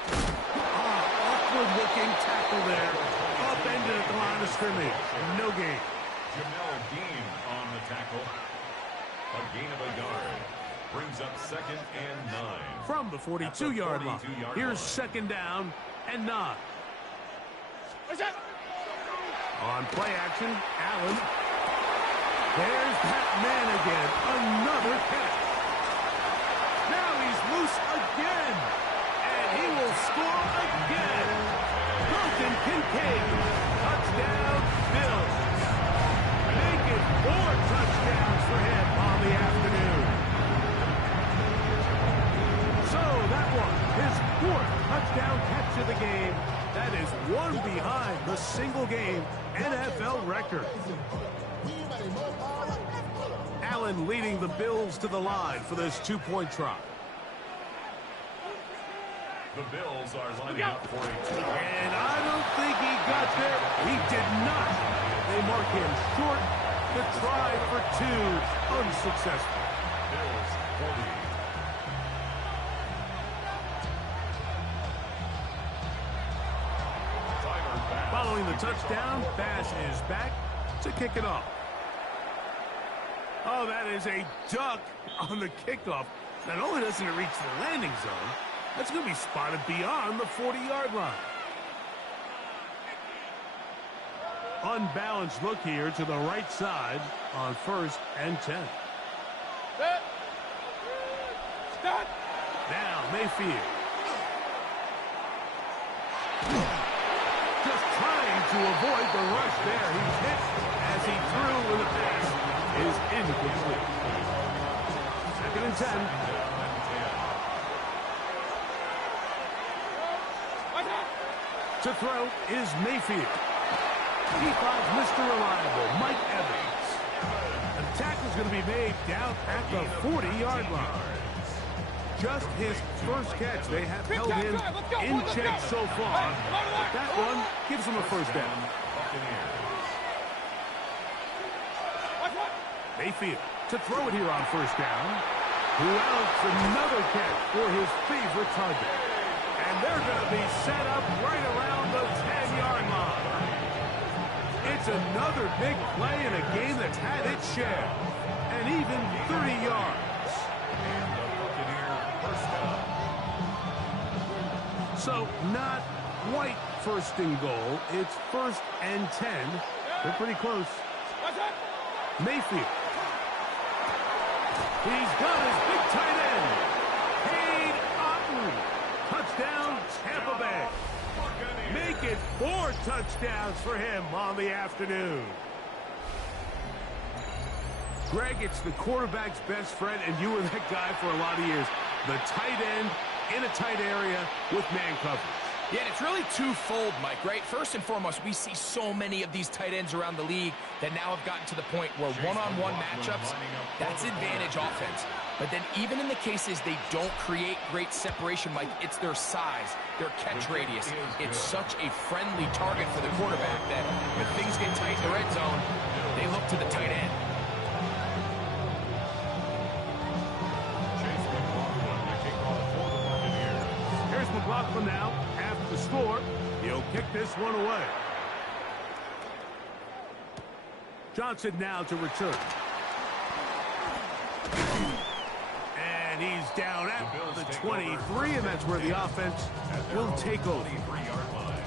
Awkward-looking tackle there. Upended at the line of scrimmage. No gain. Jamel Dean on the tackle. A gain of a yard. Brings up second and 9. From the 42-yard line. Here's second down and 9. On play action, Allen. There's that man again. Another catch. Now he's loose again. And he will score again. Dalton Kincaid. Touchdown, Bills. Make it 4 touchdowns for him on the afternoon. So that one, his 4th touchdown catch of the game. That is one behind the single-game NFL record. Allen leading the Bills to the line for this 2-point try. The Bills are lining up for a 2. And I don't think he got there. He did not. They mark him short. The try for 2, unsuccessful. Bills 40. touchdown pass is back to kick it off. Oh, that is a duck on the kickoff. Not only doesn't it reach the landing zone, that's going to be spotted beyond the 40-yard line. Unbalanced look here to the right side on 1st and 10. Now Mayfield. Just trying to avoid the rush there. He's hit as he threw with a pass is incomplete. 2nd and 10. To throw is Mayfield. He finds Mr. Reliable, Mike Evans. The tackle's going to be made down at the 40-yard line. Just his first catch. They have held him in check so far. That one gives him a first down. Mayfield to throw it here on 1st down. Who else? Another catch for his favorite target. And they're going to be set up right around the 10-yard line. It's another big play in a game that's had its share. And even 30 yards. And the Buccaneer first down. So not quite 1st and goal. It's 1st and 10. They're pretty close. Mayfield. He's got his big tight end. Cade Otton. Touchdown, Tampa Bay. Make it 4 touchdowns for him on the afternoon. Greg, it's the quarterback's best friend, and you were that guy for a lot of years. The tight end in a tight area with man coverage. Yeah, and it's really twofold, Mike, right? First and foremost, we see so many of these tight ends around the league that now have gotten to the point where one-on-one matchups, that's advantage offense. But then even in the cases they don't create great separation, Mike, it's their size, their catch radius. It's such a friendly target for the quarterback that when things get tight in the red zone, they look to the tight end. Here's McLaughlin now. After the score, he'll kick this one away. Johnson now to return. And he's down at the 23, and that's where the offense will take over. 3-yard line.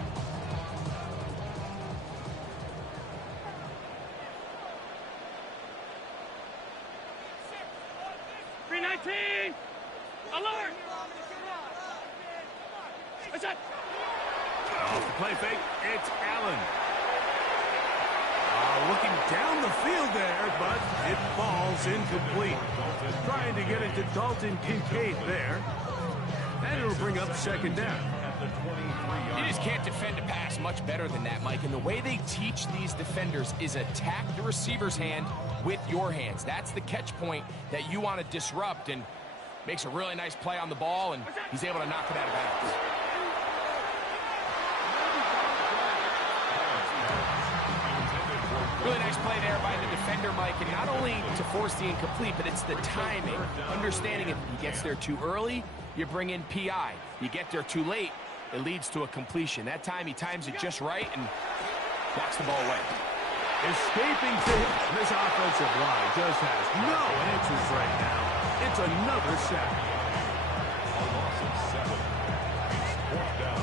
.319! Alert! What's that? Off the play fake, it's Allen. Looking down the field there, but it falls incomplete. Trying to get it to Dalton Kincaid there. And it'll bring up 2nd down. You just can't defend a pass much better than that, Mike. And the way they teach these defenders is attack the receiver's hand with your hands. That's the catch point that you want to disrupt, and makes a really nice play on the ball, and he's able to knock it out of bounds. Really nice play there by the defender, Mike, and not only to force the incomplete, but it's the timing. Understanding if he gets there too early, you bring in PI. You get there too late, it leads to a completion. That time he times it just right and knocks the ball away. Escaping to him. This offensive line just has no answers right now. It's another sack. A loss of 7. It's 4th down.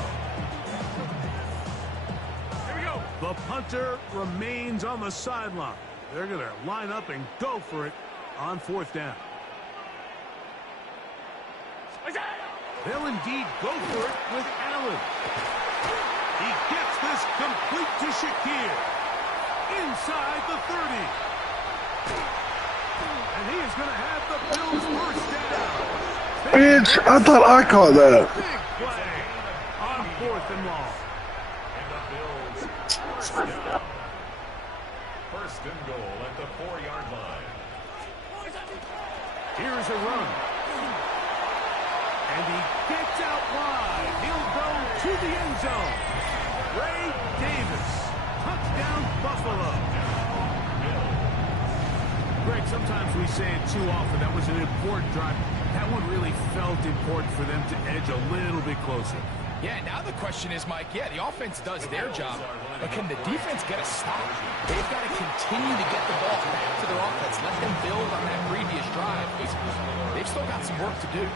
The punter remains on the sideline. They're going to line up and go for it on 4th down. They'll indeed go for it with Allen. He gets this complete to Shakir. Inside the 30. And he is going to have the Bills first down. Bitch, I thought I caught that. Big play on 4th and long. First and goal at the 4-yard line. Here's a run. And he gets out wide. He'll go to the end zone. Ray Davis. Touchdown, Buffalo. Greg, sometimes we say it too often. That was an important drive. That one really felt important for them to edge a little bit closer. Yeah, now the question is, Mike, yeah, the offense does their job, but can the defense get a stop? They've got to continue to get the ball back to their offense. Let them build on that previous drive. They've still got some work to do.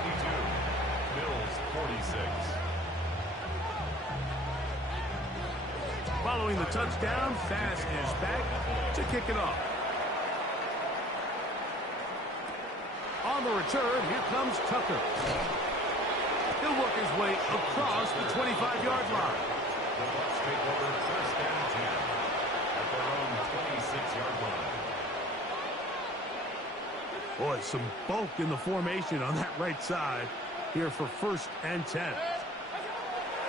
Bills 46. Following the touchdown, Bass is back to kick it off. On the return, here comes Tucker. He'll work his way across the 25-yard line. The Bucs take over first and 10 at their own 26-yard line. Boy, some bulk in the formation on that right side here for first and 10.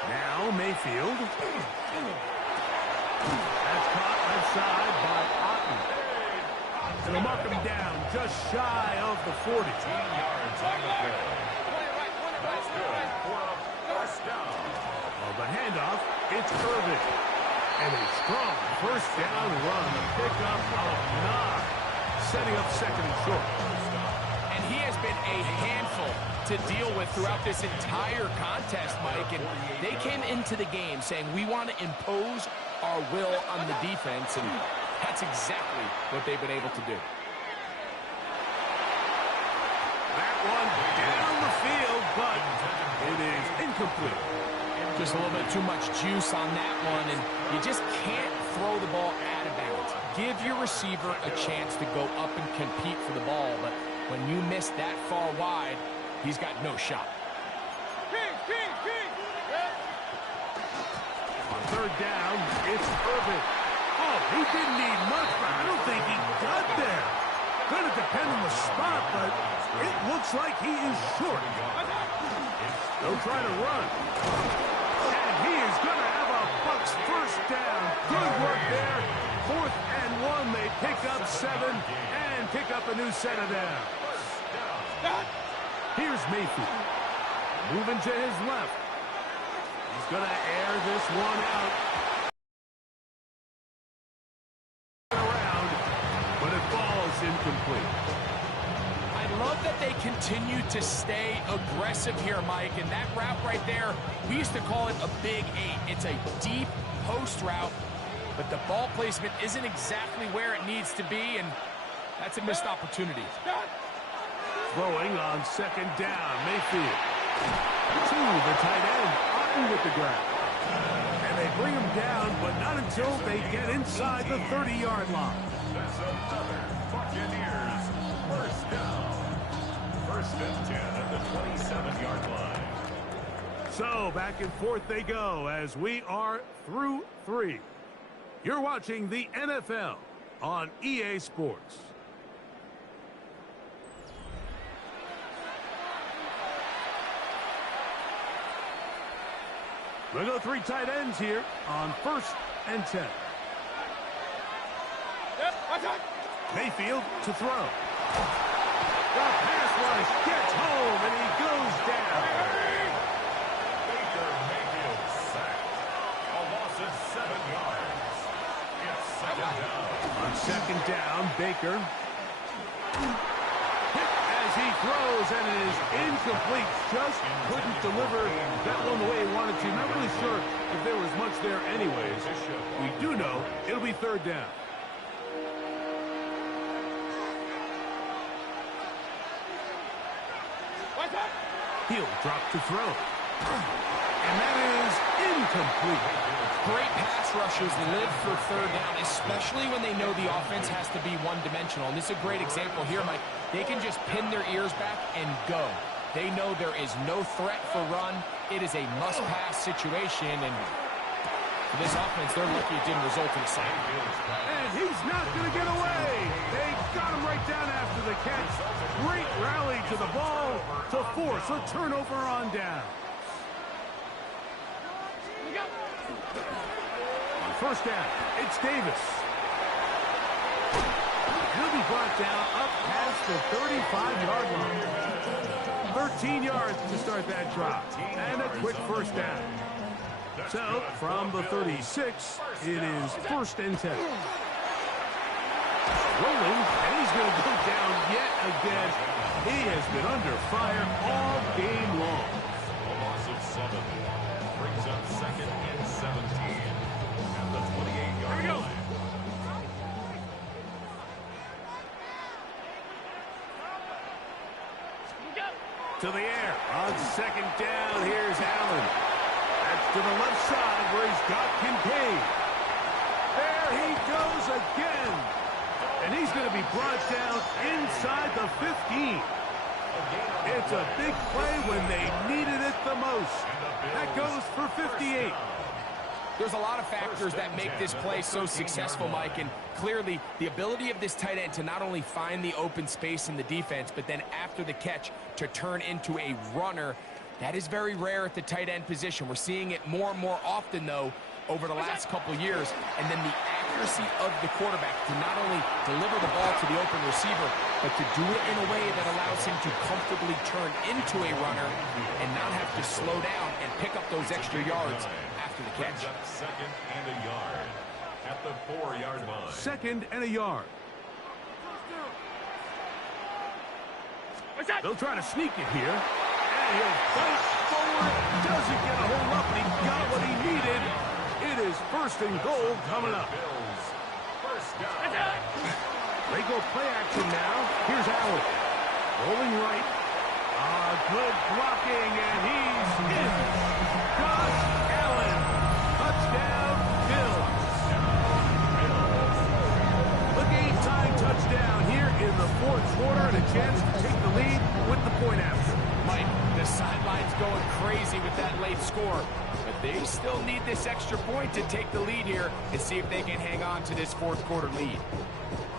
Now Mayfield. That's caught left side by Otten. And they'll mark him down just shy of the 40. 10 yards on the play. That's good for a first down. On the handoff, it's Irvin. And a strong first down run. A pickup of 9. Setting up second and short. And he has been a handful to deal with throughout this entire contest, Mike. And they came into the game saying, we want to impose our will on the defense. And that's exactly what they've been able to do. That one down the field, but it is incomplete. Just a little bit too much juice on that one, and you just can't throw the ball out of bounds. Give your receiver a chance to go up and compete for the ball, but when you miss that far wide, he's got no shot. On third down, it's Irvin. Oh, he didn't need much, but I don't think he got there. Going to depend on the spot, but it looks like he is short. They'll try to run. And he is going to have a Bucs first down. Good work there. 4th and 1. They pick up 7 and pick up a new set of downs. Here's Mayfield. Moving to his left. He's going to air this one out. Around, but it falls incomplete. I love that they continue to stay aggressive here, Mike, and that route right there, we used to call it a big 8. It's a deep post route, but the ball placement isn't exactly where it needs to be, and that's a missed opportunity. Throwing on second down, Mayfield. To the tight end, Otten with the grab. And they bring him down, but not until they get inside the 30-yard line. That's another Buccaneers first down. First and 10 at the 27-yard line. So back and forth they go as we are through 3. You're watching the NFL on EA Sports. We'll go 3 tight ends here on first and 10. Mayfield to throw. The pass rush gets home, and he goes down. Baker Mayfield sacked. A loss of 7 yards. It's second down. On second down, Baker. Hit as he throws, and it is incomplete. Just couldn't deliver that one the way he wanted to. Not really sure if there was much there anyways. We do know it'll be third down. He'll drop to throw. And that is incomplete. Great pass rushers live for third down, especially when they know the offense has to be one-dimensional. And this is a great example here, Mike. They can just pin their ears back and go. They know there is no threat for run. It is a must-pass situation, and for this offense, they're lucky it didn't result in a sack. And he's not going to get away. They got him right down after the catch. Great rally to the ball to force a turnover on down. On first down, it's Davis. He'll be brought down up past the 35-yard line. 13 yards to start that drive. And a quick first down. So, from the 36, it is first and 10. Rolling, and he's going to go down yet again. He has been under fire all game long. A loss of 7. brings up 2nd and 17 at the 28-yard line. To the air. On 2nd down, here's Allen. That's to the left side where he's got Kincaid. There he goes again. And he's going to be brought down inside the 15. It's a big play when they needed it the most. That goes for 58. There's a lot of factors that make this play so successful, Mike, and clearly the ability of this tight end to not only find the open space in the defense, but then after the catch to turn into a runner. That is very rare at the tight end position. We're seeing it more and more often, though, over the last couple years. And then the accuracy of the quarterback to not only deliver the ball to the open receiver, but to do it in a way that allows him to comfortably turn into a runner and not have to slow down and pick up those extra yards after the catch. 2nd and a yard at the 4-yard line. 2nd and a yard. They'll try to sneak it here. And he'll fight forward. Doesn't get a hold up, and he got what he needed. It is 1st and goal coming up. First down. They go play action now. Here's Allen. Rolling right. Good blocking, and he's in. Josh Allen. Touchdown, Bills. The game-time touchdown here in the 4th quarter, and a chance to take the lead with the point after. Mike, the sideline's going crazy with that late score, but they still need this extra point to take the lead here and see if they can hang on to this 4th quarter lead.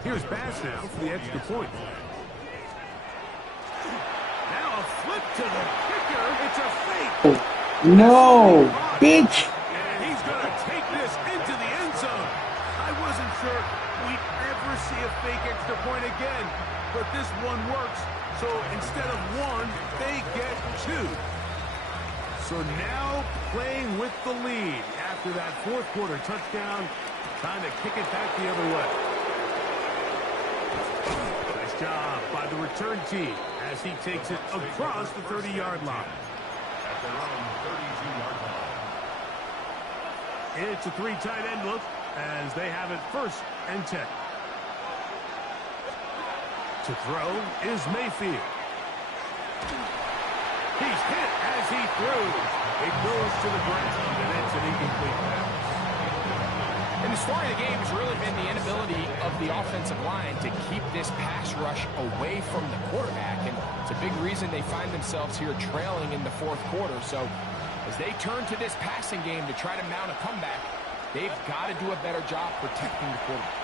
Here's Bass now for the extra point. Now a flip to the kicker. It's a fake. No, bitch. And he's going to take this into the end zone. I wasn't sure we'd ever see a fake extra point again, but this one works. So instead of 1, they get 2. So now playing with the lead after that 4th quarter touchdown, trying to kick it back the other way. Nice job by the return team as he takes it across the 30-yard line. At their own 32-yard line. It's a 3 tight end look as they have it 1st and 10. To throw is Mayfield. He's hit as he throws. It goes to the ground, and it's an incomplete pass. And the story of the game has really been the inability of the offensive line to keep this pass rush away from the quarterback. And it's a big reason they find themselves here trailing in the 4th quarter. So as they turn to this passing game to try to mount a comeback, they've got to do a better job protecting the quarterback.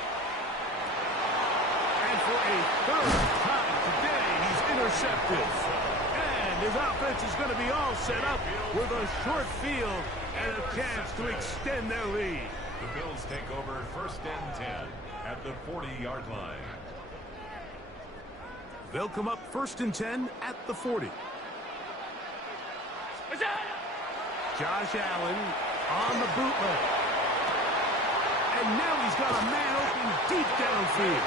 And for a 3rd time today, he's intercepted. And his offense is going to be all set up with a short field and a chance to extend their lead. The Bills take over 1st and 10 at the 40-yard line. They'll come up 1st and 10 at the 40. Josh Allen on the bootleg. And now he's got a man open deep downfield.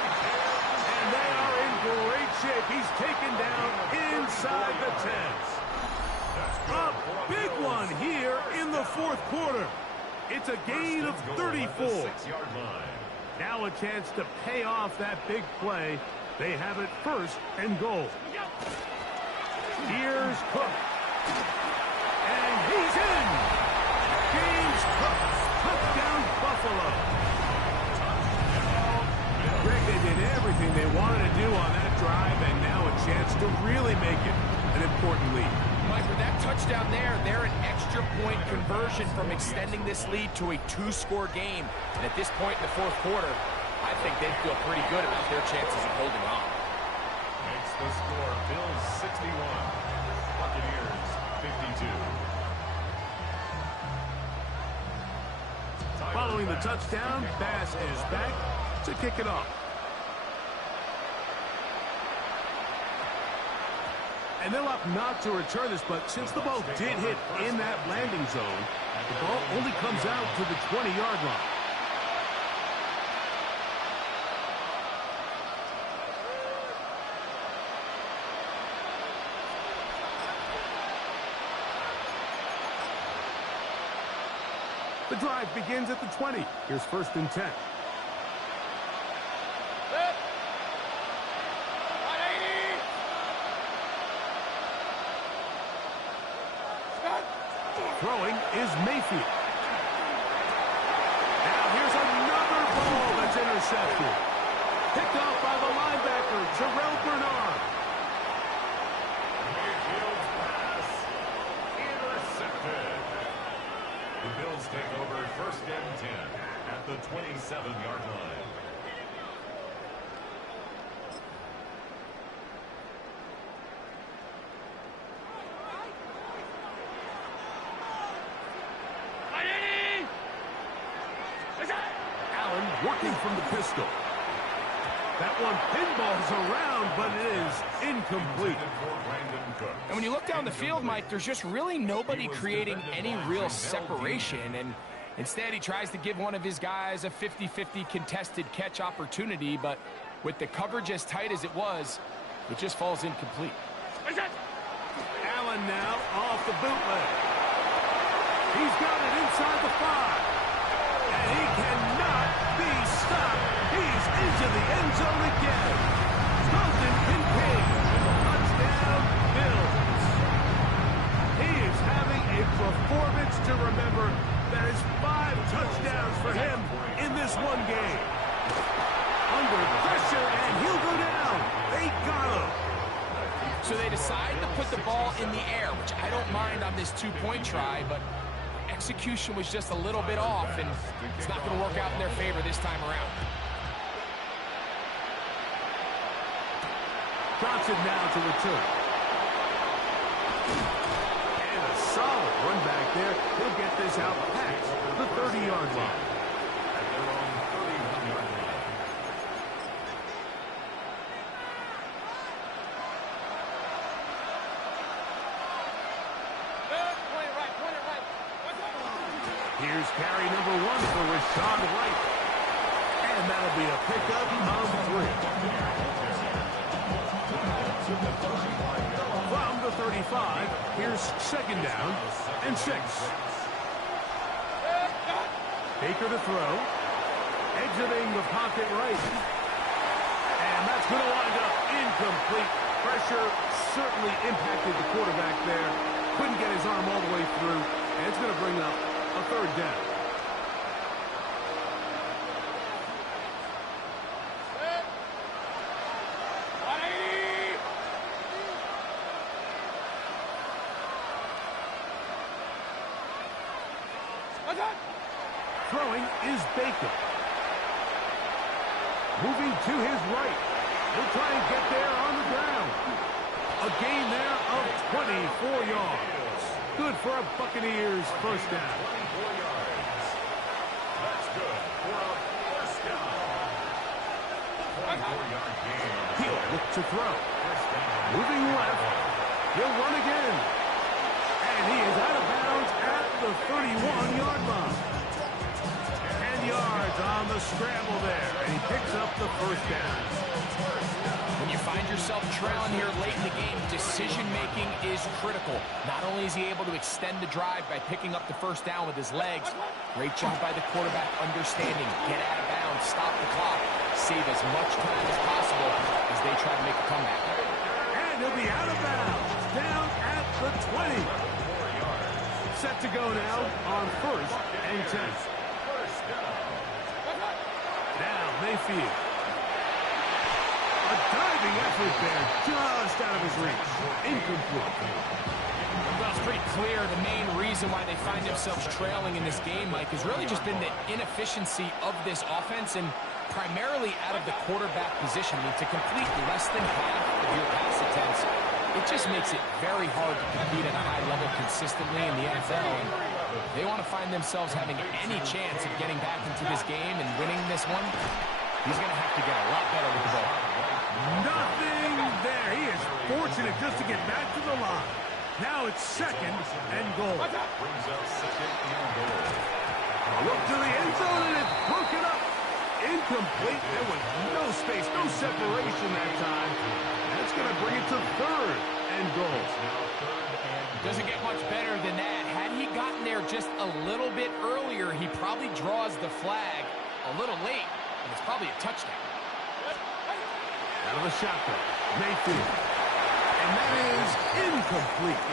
And they are in great shape. He's taken down inside the 10s. A big one here in the 4th quarter. It's a gain of 34. Now a chance to pay off that big play. They have it 1st and goal. Here's Cook. And he's in. James Cook. Touchdown Buffalo. Greg, they did everything they wanted to do on that drive, and now a chance to really make it an important lead. Mike, with that touchdown there, they're an extra point conversion from extending this lead to a 2-score game. And at this point in the 4th quarter, I think they feel pretty good about their chances of holding on. Makes the score Bills 61, Buccaneers 52. Following the touchdown, Bass is back to kick it off. And they'll opt not to return this, but since the ball did hit in that landing zone, the ball only comes out to the 20-yard line. The drive begins at the 20. Here's 1st and 10. Throwing is Mayfield. Now here's another ball that's intercepted. Picked off by the linebacker, Terrell Bernard. Mayfield's pass intercepted. The Bills take over 1st and 10 at the 27-yard line. Allen working from the pistol. That one pinballs around, but it is incomplete. And when you look down the field, Mike, there's just really nobody creating any real separation. And instead, he tries to give one of his guys a 50-50 contested catch opportunity. But with the coverage as tight as it was, it just falls incomplete. Allen now off the bootleg. He's got it inside the 5. And he cannot be stopped. He's into the end zone again. Dalton Kincaid. Touchdown, Bills. He is having a performance to remember. That is 5 touchdowns for him in this one game. Under pressure, and he'll go down. They got him. So they decide to put the ball in the air, which I don't mind on this 2-point try, but execution was just a little bit off, and it's not going to work out in their favor this time around. Johnson now to return. And a solid run back there. He'll get this out past the 30-yard line. At their own 31-yard line. Here's carry number 1 for Rashad White. And that'll be a pickup of 3. From the 35, here's 2nd down and 6. Baker to throw. Exiting the pocket right. And that's going to wind up incomplete. Pressure certainly impacted the quarterback there. Couldn't get his arm all the way through. And it's going to bring up a 3rd down. Throwing is Baker. Moving to his right. He'll try and get there on the ground. A gain there of 24 yards. Good for a Buccaneers 1st down. 24 yards. That's good for a 1st down. 24-yard gain. He'll look to throw. 1st down. Moving left. He'll run again. And he is out of bounds at the 31-yard line. 10 yards on the scramble there. And he picks up the 1st down. When you find yourself trailing here late in the game, decision-making is critical. Not only is he able to extend the drive by picking up the 1st down with his legs, great job by the quarterback understanding, get out of bounds, stop the clock, save as much time as possible as they try to make a comeback. And he'll be out of bounds, down at the 20. Set to go now on 1st and 10. Now Mayfield. A diving effort there, just out of his reach. Incomplete. Well, it's pretty clear the main reason why they find themselves trailing in this game, Mike, has really just been the inefficiency of this offense and primarily out of the quarterback position. I mean, to complete less than half of your pass attempts, it just makes it very hard to compete at a high level consistently in the NFL. And they want to find themselves having any chance of getting back into this game and winning this one. He's going to have to get a lot better with the ball. Nothing there. He is fortunate just to get back to the line. Now it's 2nd and goal. Brings up 2nd and goal. Look to the end zone, and it's broken up. Incomplete. There was no space, no separation that time. That's going to bring it to 3rd and goal. Doesn't get much better than that. Had he gotten there just a little bit earlier, he probably draws the flag a little late, and it's probably a touchdown. Out of the shotgun, Mayfield. And that is incomplete.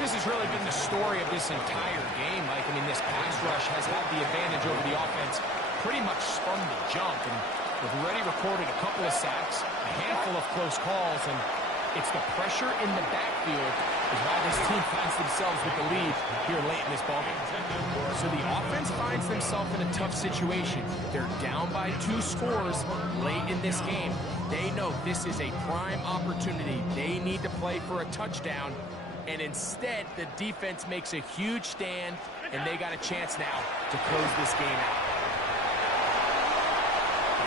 This has really been the story of this entire game, Mike. I mean, this pass rush has had the advantage over the offense pretty much from the jump. And we've already recorded a couple of sacks, a handful of close calls, and it's the pressure in the backfield is why this team finds themselves with the lead here late in this ballgame. So the offense finds themselves in a tough situation. They're down by 2 scores late in this game. They know this is a prime opportunity. They need to play for a touchdown, and instead the defense makes a huge stand, and they got a chance now to close this game out.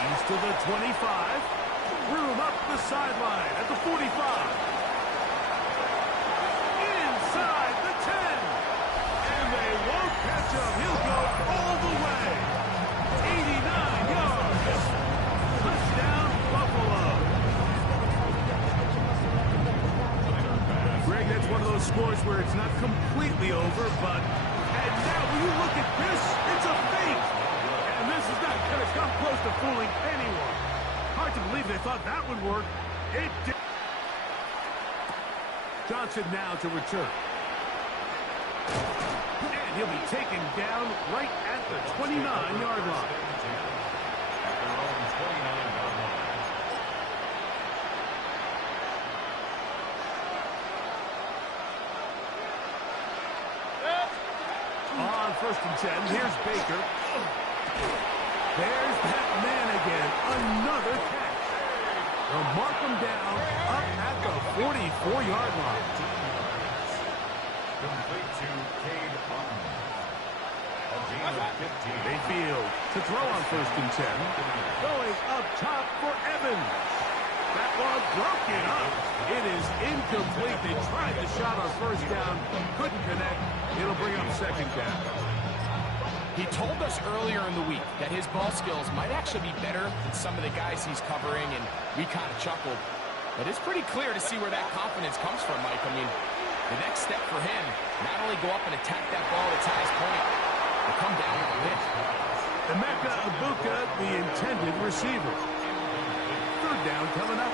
He's to the 25. Room up the sideline at the 45. Inside the 10. And they won't catch him. He'll go all the way. 89 yards. Touchdown, Buffalo. Greg, that's one of those scores where it's not completely over, but... And now, when you look at this, it's a fake. And this is not going to come close to fooling anyone. Hard to believe they thought that would work. It did. Johnson now to return. And he'll be taken down right at the 29-yard line. At their own 29-yard line. On 1st and 10, here's Baker. There's that man again. Another catch. They'll mark him down up at the 44-yard line. Complete to Cade Otton. A gain of 15. Mayfield to throw on 1st and 10. Going up top for Evans. That ball broken up. It is incomplete. They tried the shot on 1st down. Couldn't connect. It'll bring up 2nd down. He told us earlier in the week that his ball skills might actually be better than some of the guys he's covering, and we kind of chuckled. But it's pretty clear to see where that confidence comes from, Mike. I mean, the next step for him, not only go up and attack that ball at its highest point, but come down with a hit. Emeka Egbuka, the intended receiver. 3rd down coming up.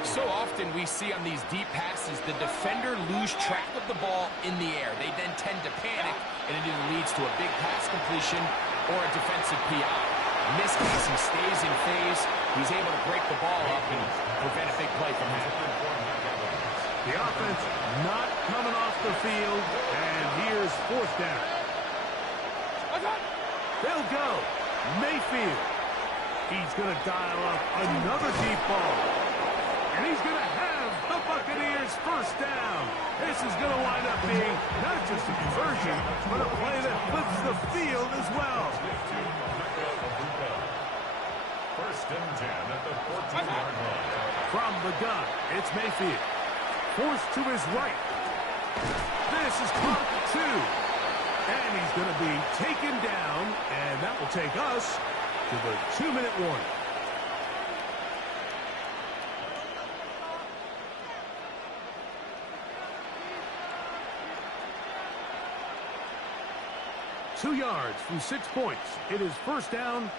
So often we see on these deep passes, the defender lose track of the ball in the air. They then tend to panic, and it either leads to a big pass completion or a defensive PI. In this case, he stays in phase. He's able to break the ball up and prevent a big play from happening. The offense not coming off the field, and here's 4th down. They'll go. Mayfield. He's going to dial up another deep ball. And he's going to have the Buccaneers 1st down. This is going to wind up being not just a conversion, but a play that flips the field as well. 1st and 10 at the 14-yard line. From the gun, it's Mayfield. Forced to his right. This is caught 2. And he's going to be taken down, and that will take us to the 2-minute warning. Two yards from 6 points. It is 1st down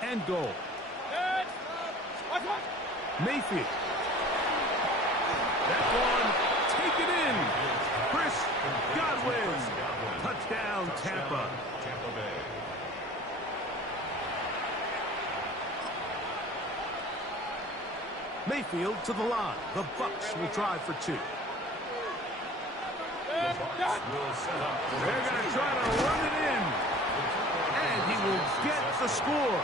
and goal. Mayfield. That one taken in. Chris Godwin. Touchdown, Tampa. Tampa Bay. Mayfield to the line. The Bucs will try for 2. The Bucs will set up. They're going to try to run it in. And he will get the score.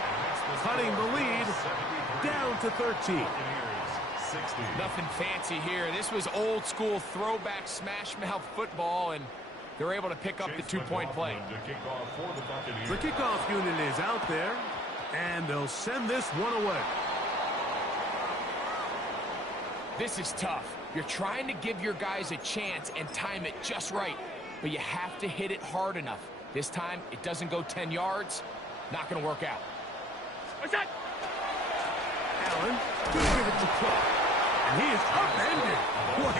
Cutting the lead down to 13. Nothing fancy here. This was old school throwback smash mouth football, and they're able to pick up the 2-point play. The kickoff unit is out there, and they'll send this one away. This is tough. You're trying to give your guys a chance and time it just right, but you have to hit it hard enough. This time, it doesn't go 10 yards. Not going to work out. Allen, going to give it to Cook. And he is upended. Boy,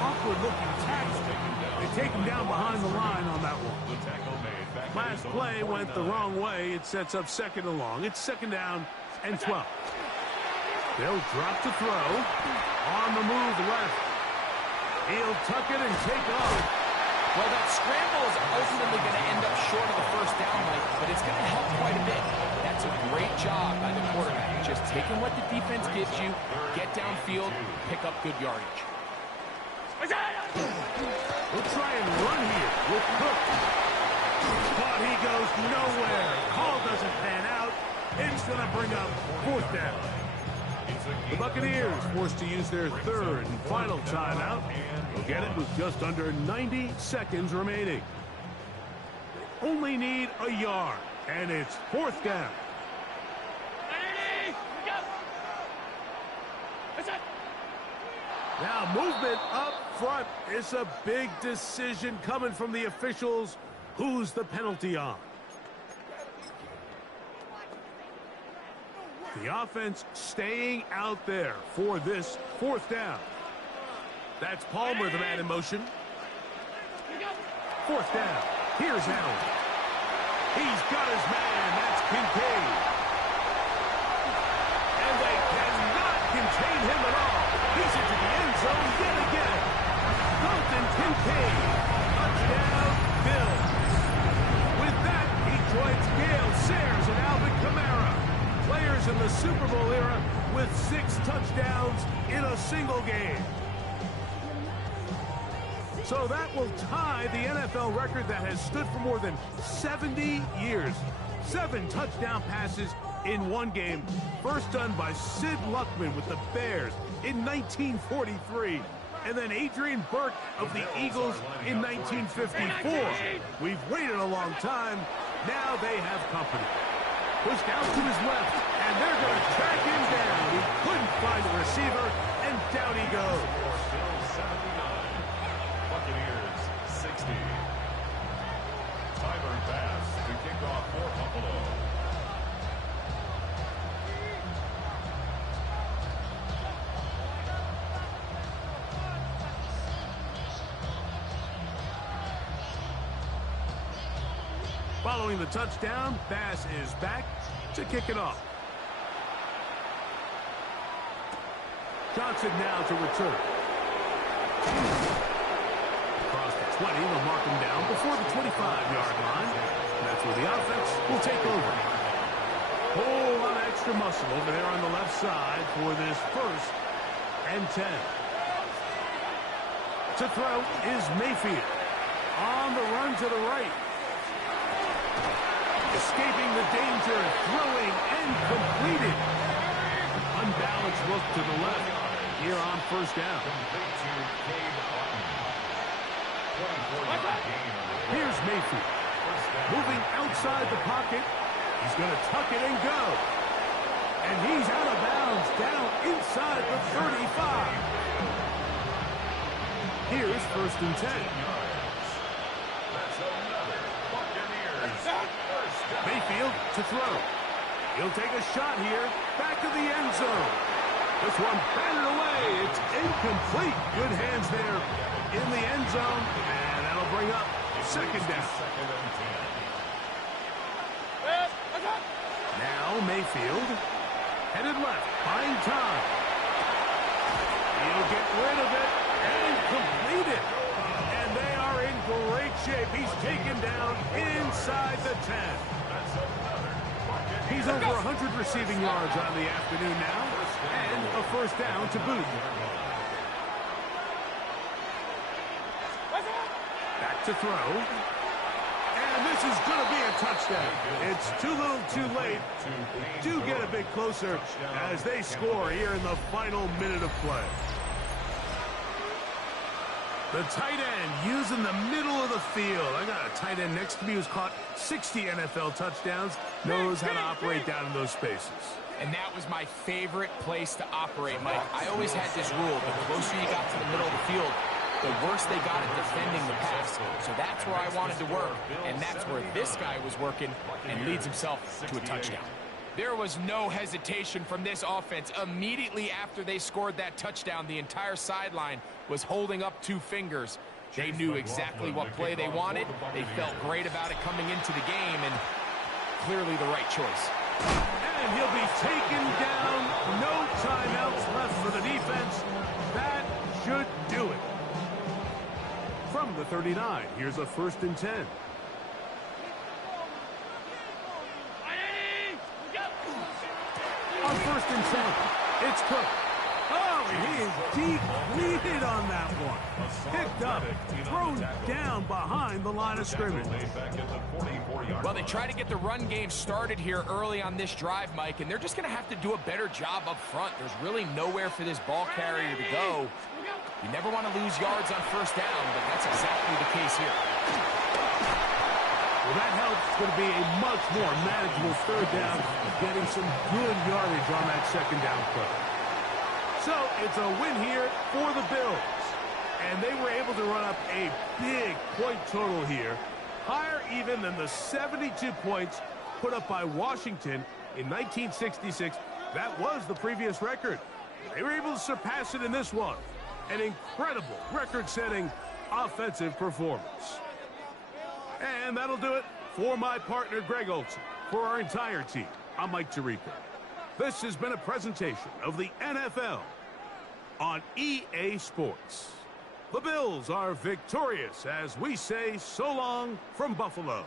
awkward-looking tackle. They take him down behind the line on that one. Last play went the wrong way. It sets up second and long. It's second down and 12. They'll drop to throw. On the move left. He'll tuck it and take off. Well, that scramble is ultimately going to end up short of the first down, Mike, but it's going to help quite a bit. That's a great job by the quarterback. Just taking what the defense gives you, get downfield, pick up good yardage. We'll try and run here with Cook. But he goes nowhere. Call doesn't pan out. It's going to bring up fourth down. The Buccaneers forced to use their third and final timeout. They'll get it with just under 90 seconds remaining. They only need a yard, and it's fourth down. Now movement up front. It's a big decision coming from the officials. Who's the penalty on? The offense staying out there for this fourth down. That's Palmer, the man in motion. Fourth down. Here's Allen. He's got his man. That's Kincaid. And they cannot contain him at all. He's into the end zone yet again. Dalton Kincaid. Touchdown, Bills. With that, he joins Gale Sayers and Alvin Kamara. Players in the Super Bowl era with 6 touchdowns in a single game. So that will tie the NFL record that has stood for more than 70 years. 7 touchdown passes in one game. First done by Sid Luckman with the Bears in 1943. And then Adrian Burke of the Eagles in 1954. We've waited a long time. Now they have company. Pushed out to his left, and they're going to track him down. He couldn't find a receiver, and down he goes. Bills 79, Buccaneers 60. Timer pass to kick off for Buffalo. Following the touchdown, Bass is back to kick it off. Johnson now to return. Across the 20, they'll mark him down before the 25-yard line. That's where the offense will take over. Whole lot of extra muscle over there on the left side for this first and 10. To throw is Mayfield. On the run to the right. Escaping the danger, throwing, and completed. Unbalanced look to the left here on first down. Here's Mayfield. Moving outside the pocket. He's going to tuck it and go. And he's out of bounds, down inside the 35. Here's first and 10. Mayfield to throw. He'll take a shot here. Back to the end zone. This one batted away. It's incomplete. Good hands there in the end zone. And that'll bring up second down. Now Mayfield headed left. Buying time. He'll get rid of it and complete it. And they are in great shape. He's taken down inside the 10. He's over 100 receiving yards on the afternoon now, and a first down to boot. Back to throw. And this is going to be a touchdown. It's too little too late. Do get a bit closer as they score here in the final minute of play. The tight end using the middle of the field. I got a tight end next to me who's caught 60 NFL touchdowns, knows how to operate down in those spaces. And that was my favorite place to operate, Mike. I always had this rule. The closer you got to the middle of the field, the worse they got at defending the pass. So that's where I wanted to work, and that's where this guy was working and leads himself to a touchdown. There was no hesitation from this offense. Immediately after they scored that touchdown, the entire sideline was holding up 2 fingers. They knew exactly what play they wanted. They felt great about it coming into the game, and clearly the right choice. And he'll be taken down. No timeouts left for the defense. That should do it. From the 39, here's a 1st and 10. On 1st and 10, it's Cook. Oh, he is depleted on that one. Picked up, thrown down behind the line of scrimmage. Well, they try to get the run game started here early on this drive, Mike, and they're just going to have to do a better job up front. There's really nowhere for this ball carrier to go. You never want to lose yards on 1st down, but that's exactly the case here. Well, that helps. It's going to be a much more manageable 3rd down, getting some good yardage on that 2nd down play. So it's a win here for the Bills. And they were able to run up a big point total here, higher even than the 72 points put up by Washington in 1966. That was the previous record. They were able to surpass it in this one. An incredible record-setting offensive performance. And that'll do it for my partner, Greg Olsen. For our entire team, I'm Mike Tirico. This has been a presentation of the NFL on EA Sports. The Bills are victorious as we say so long from Buffalo.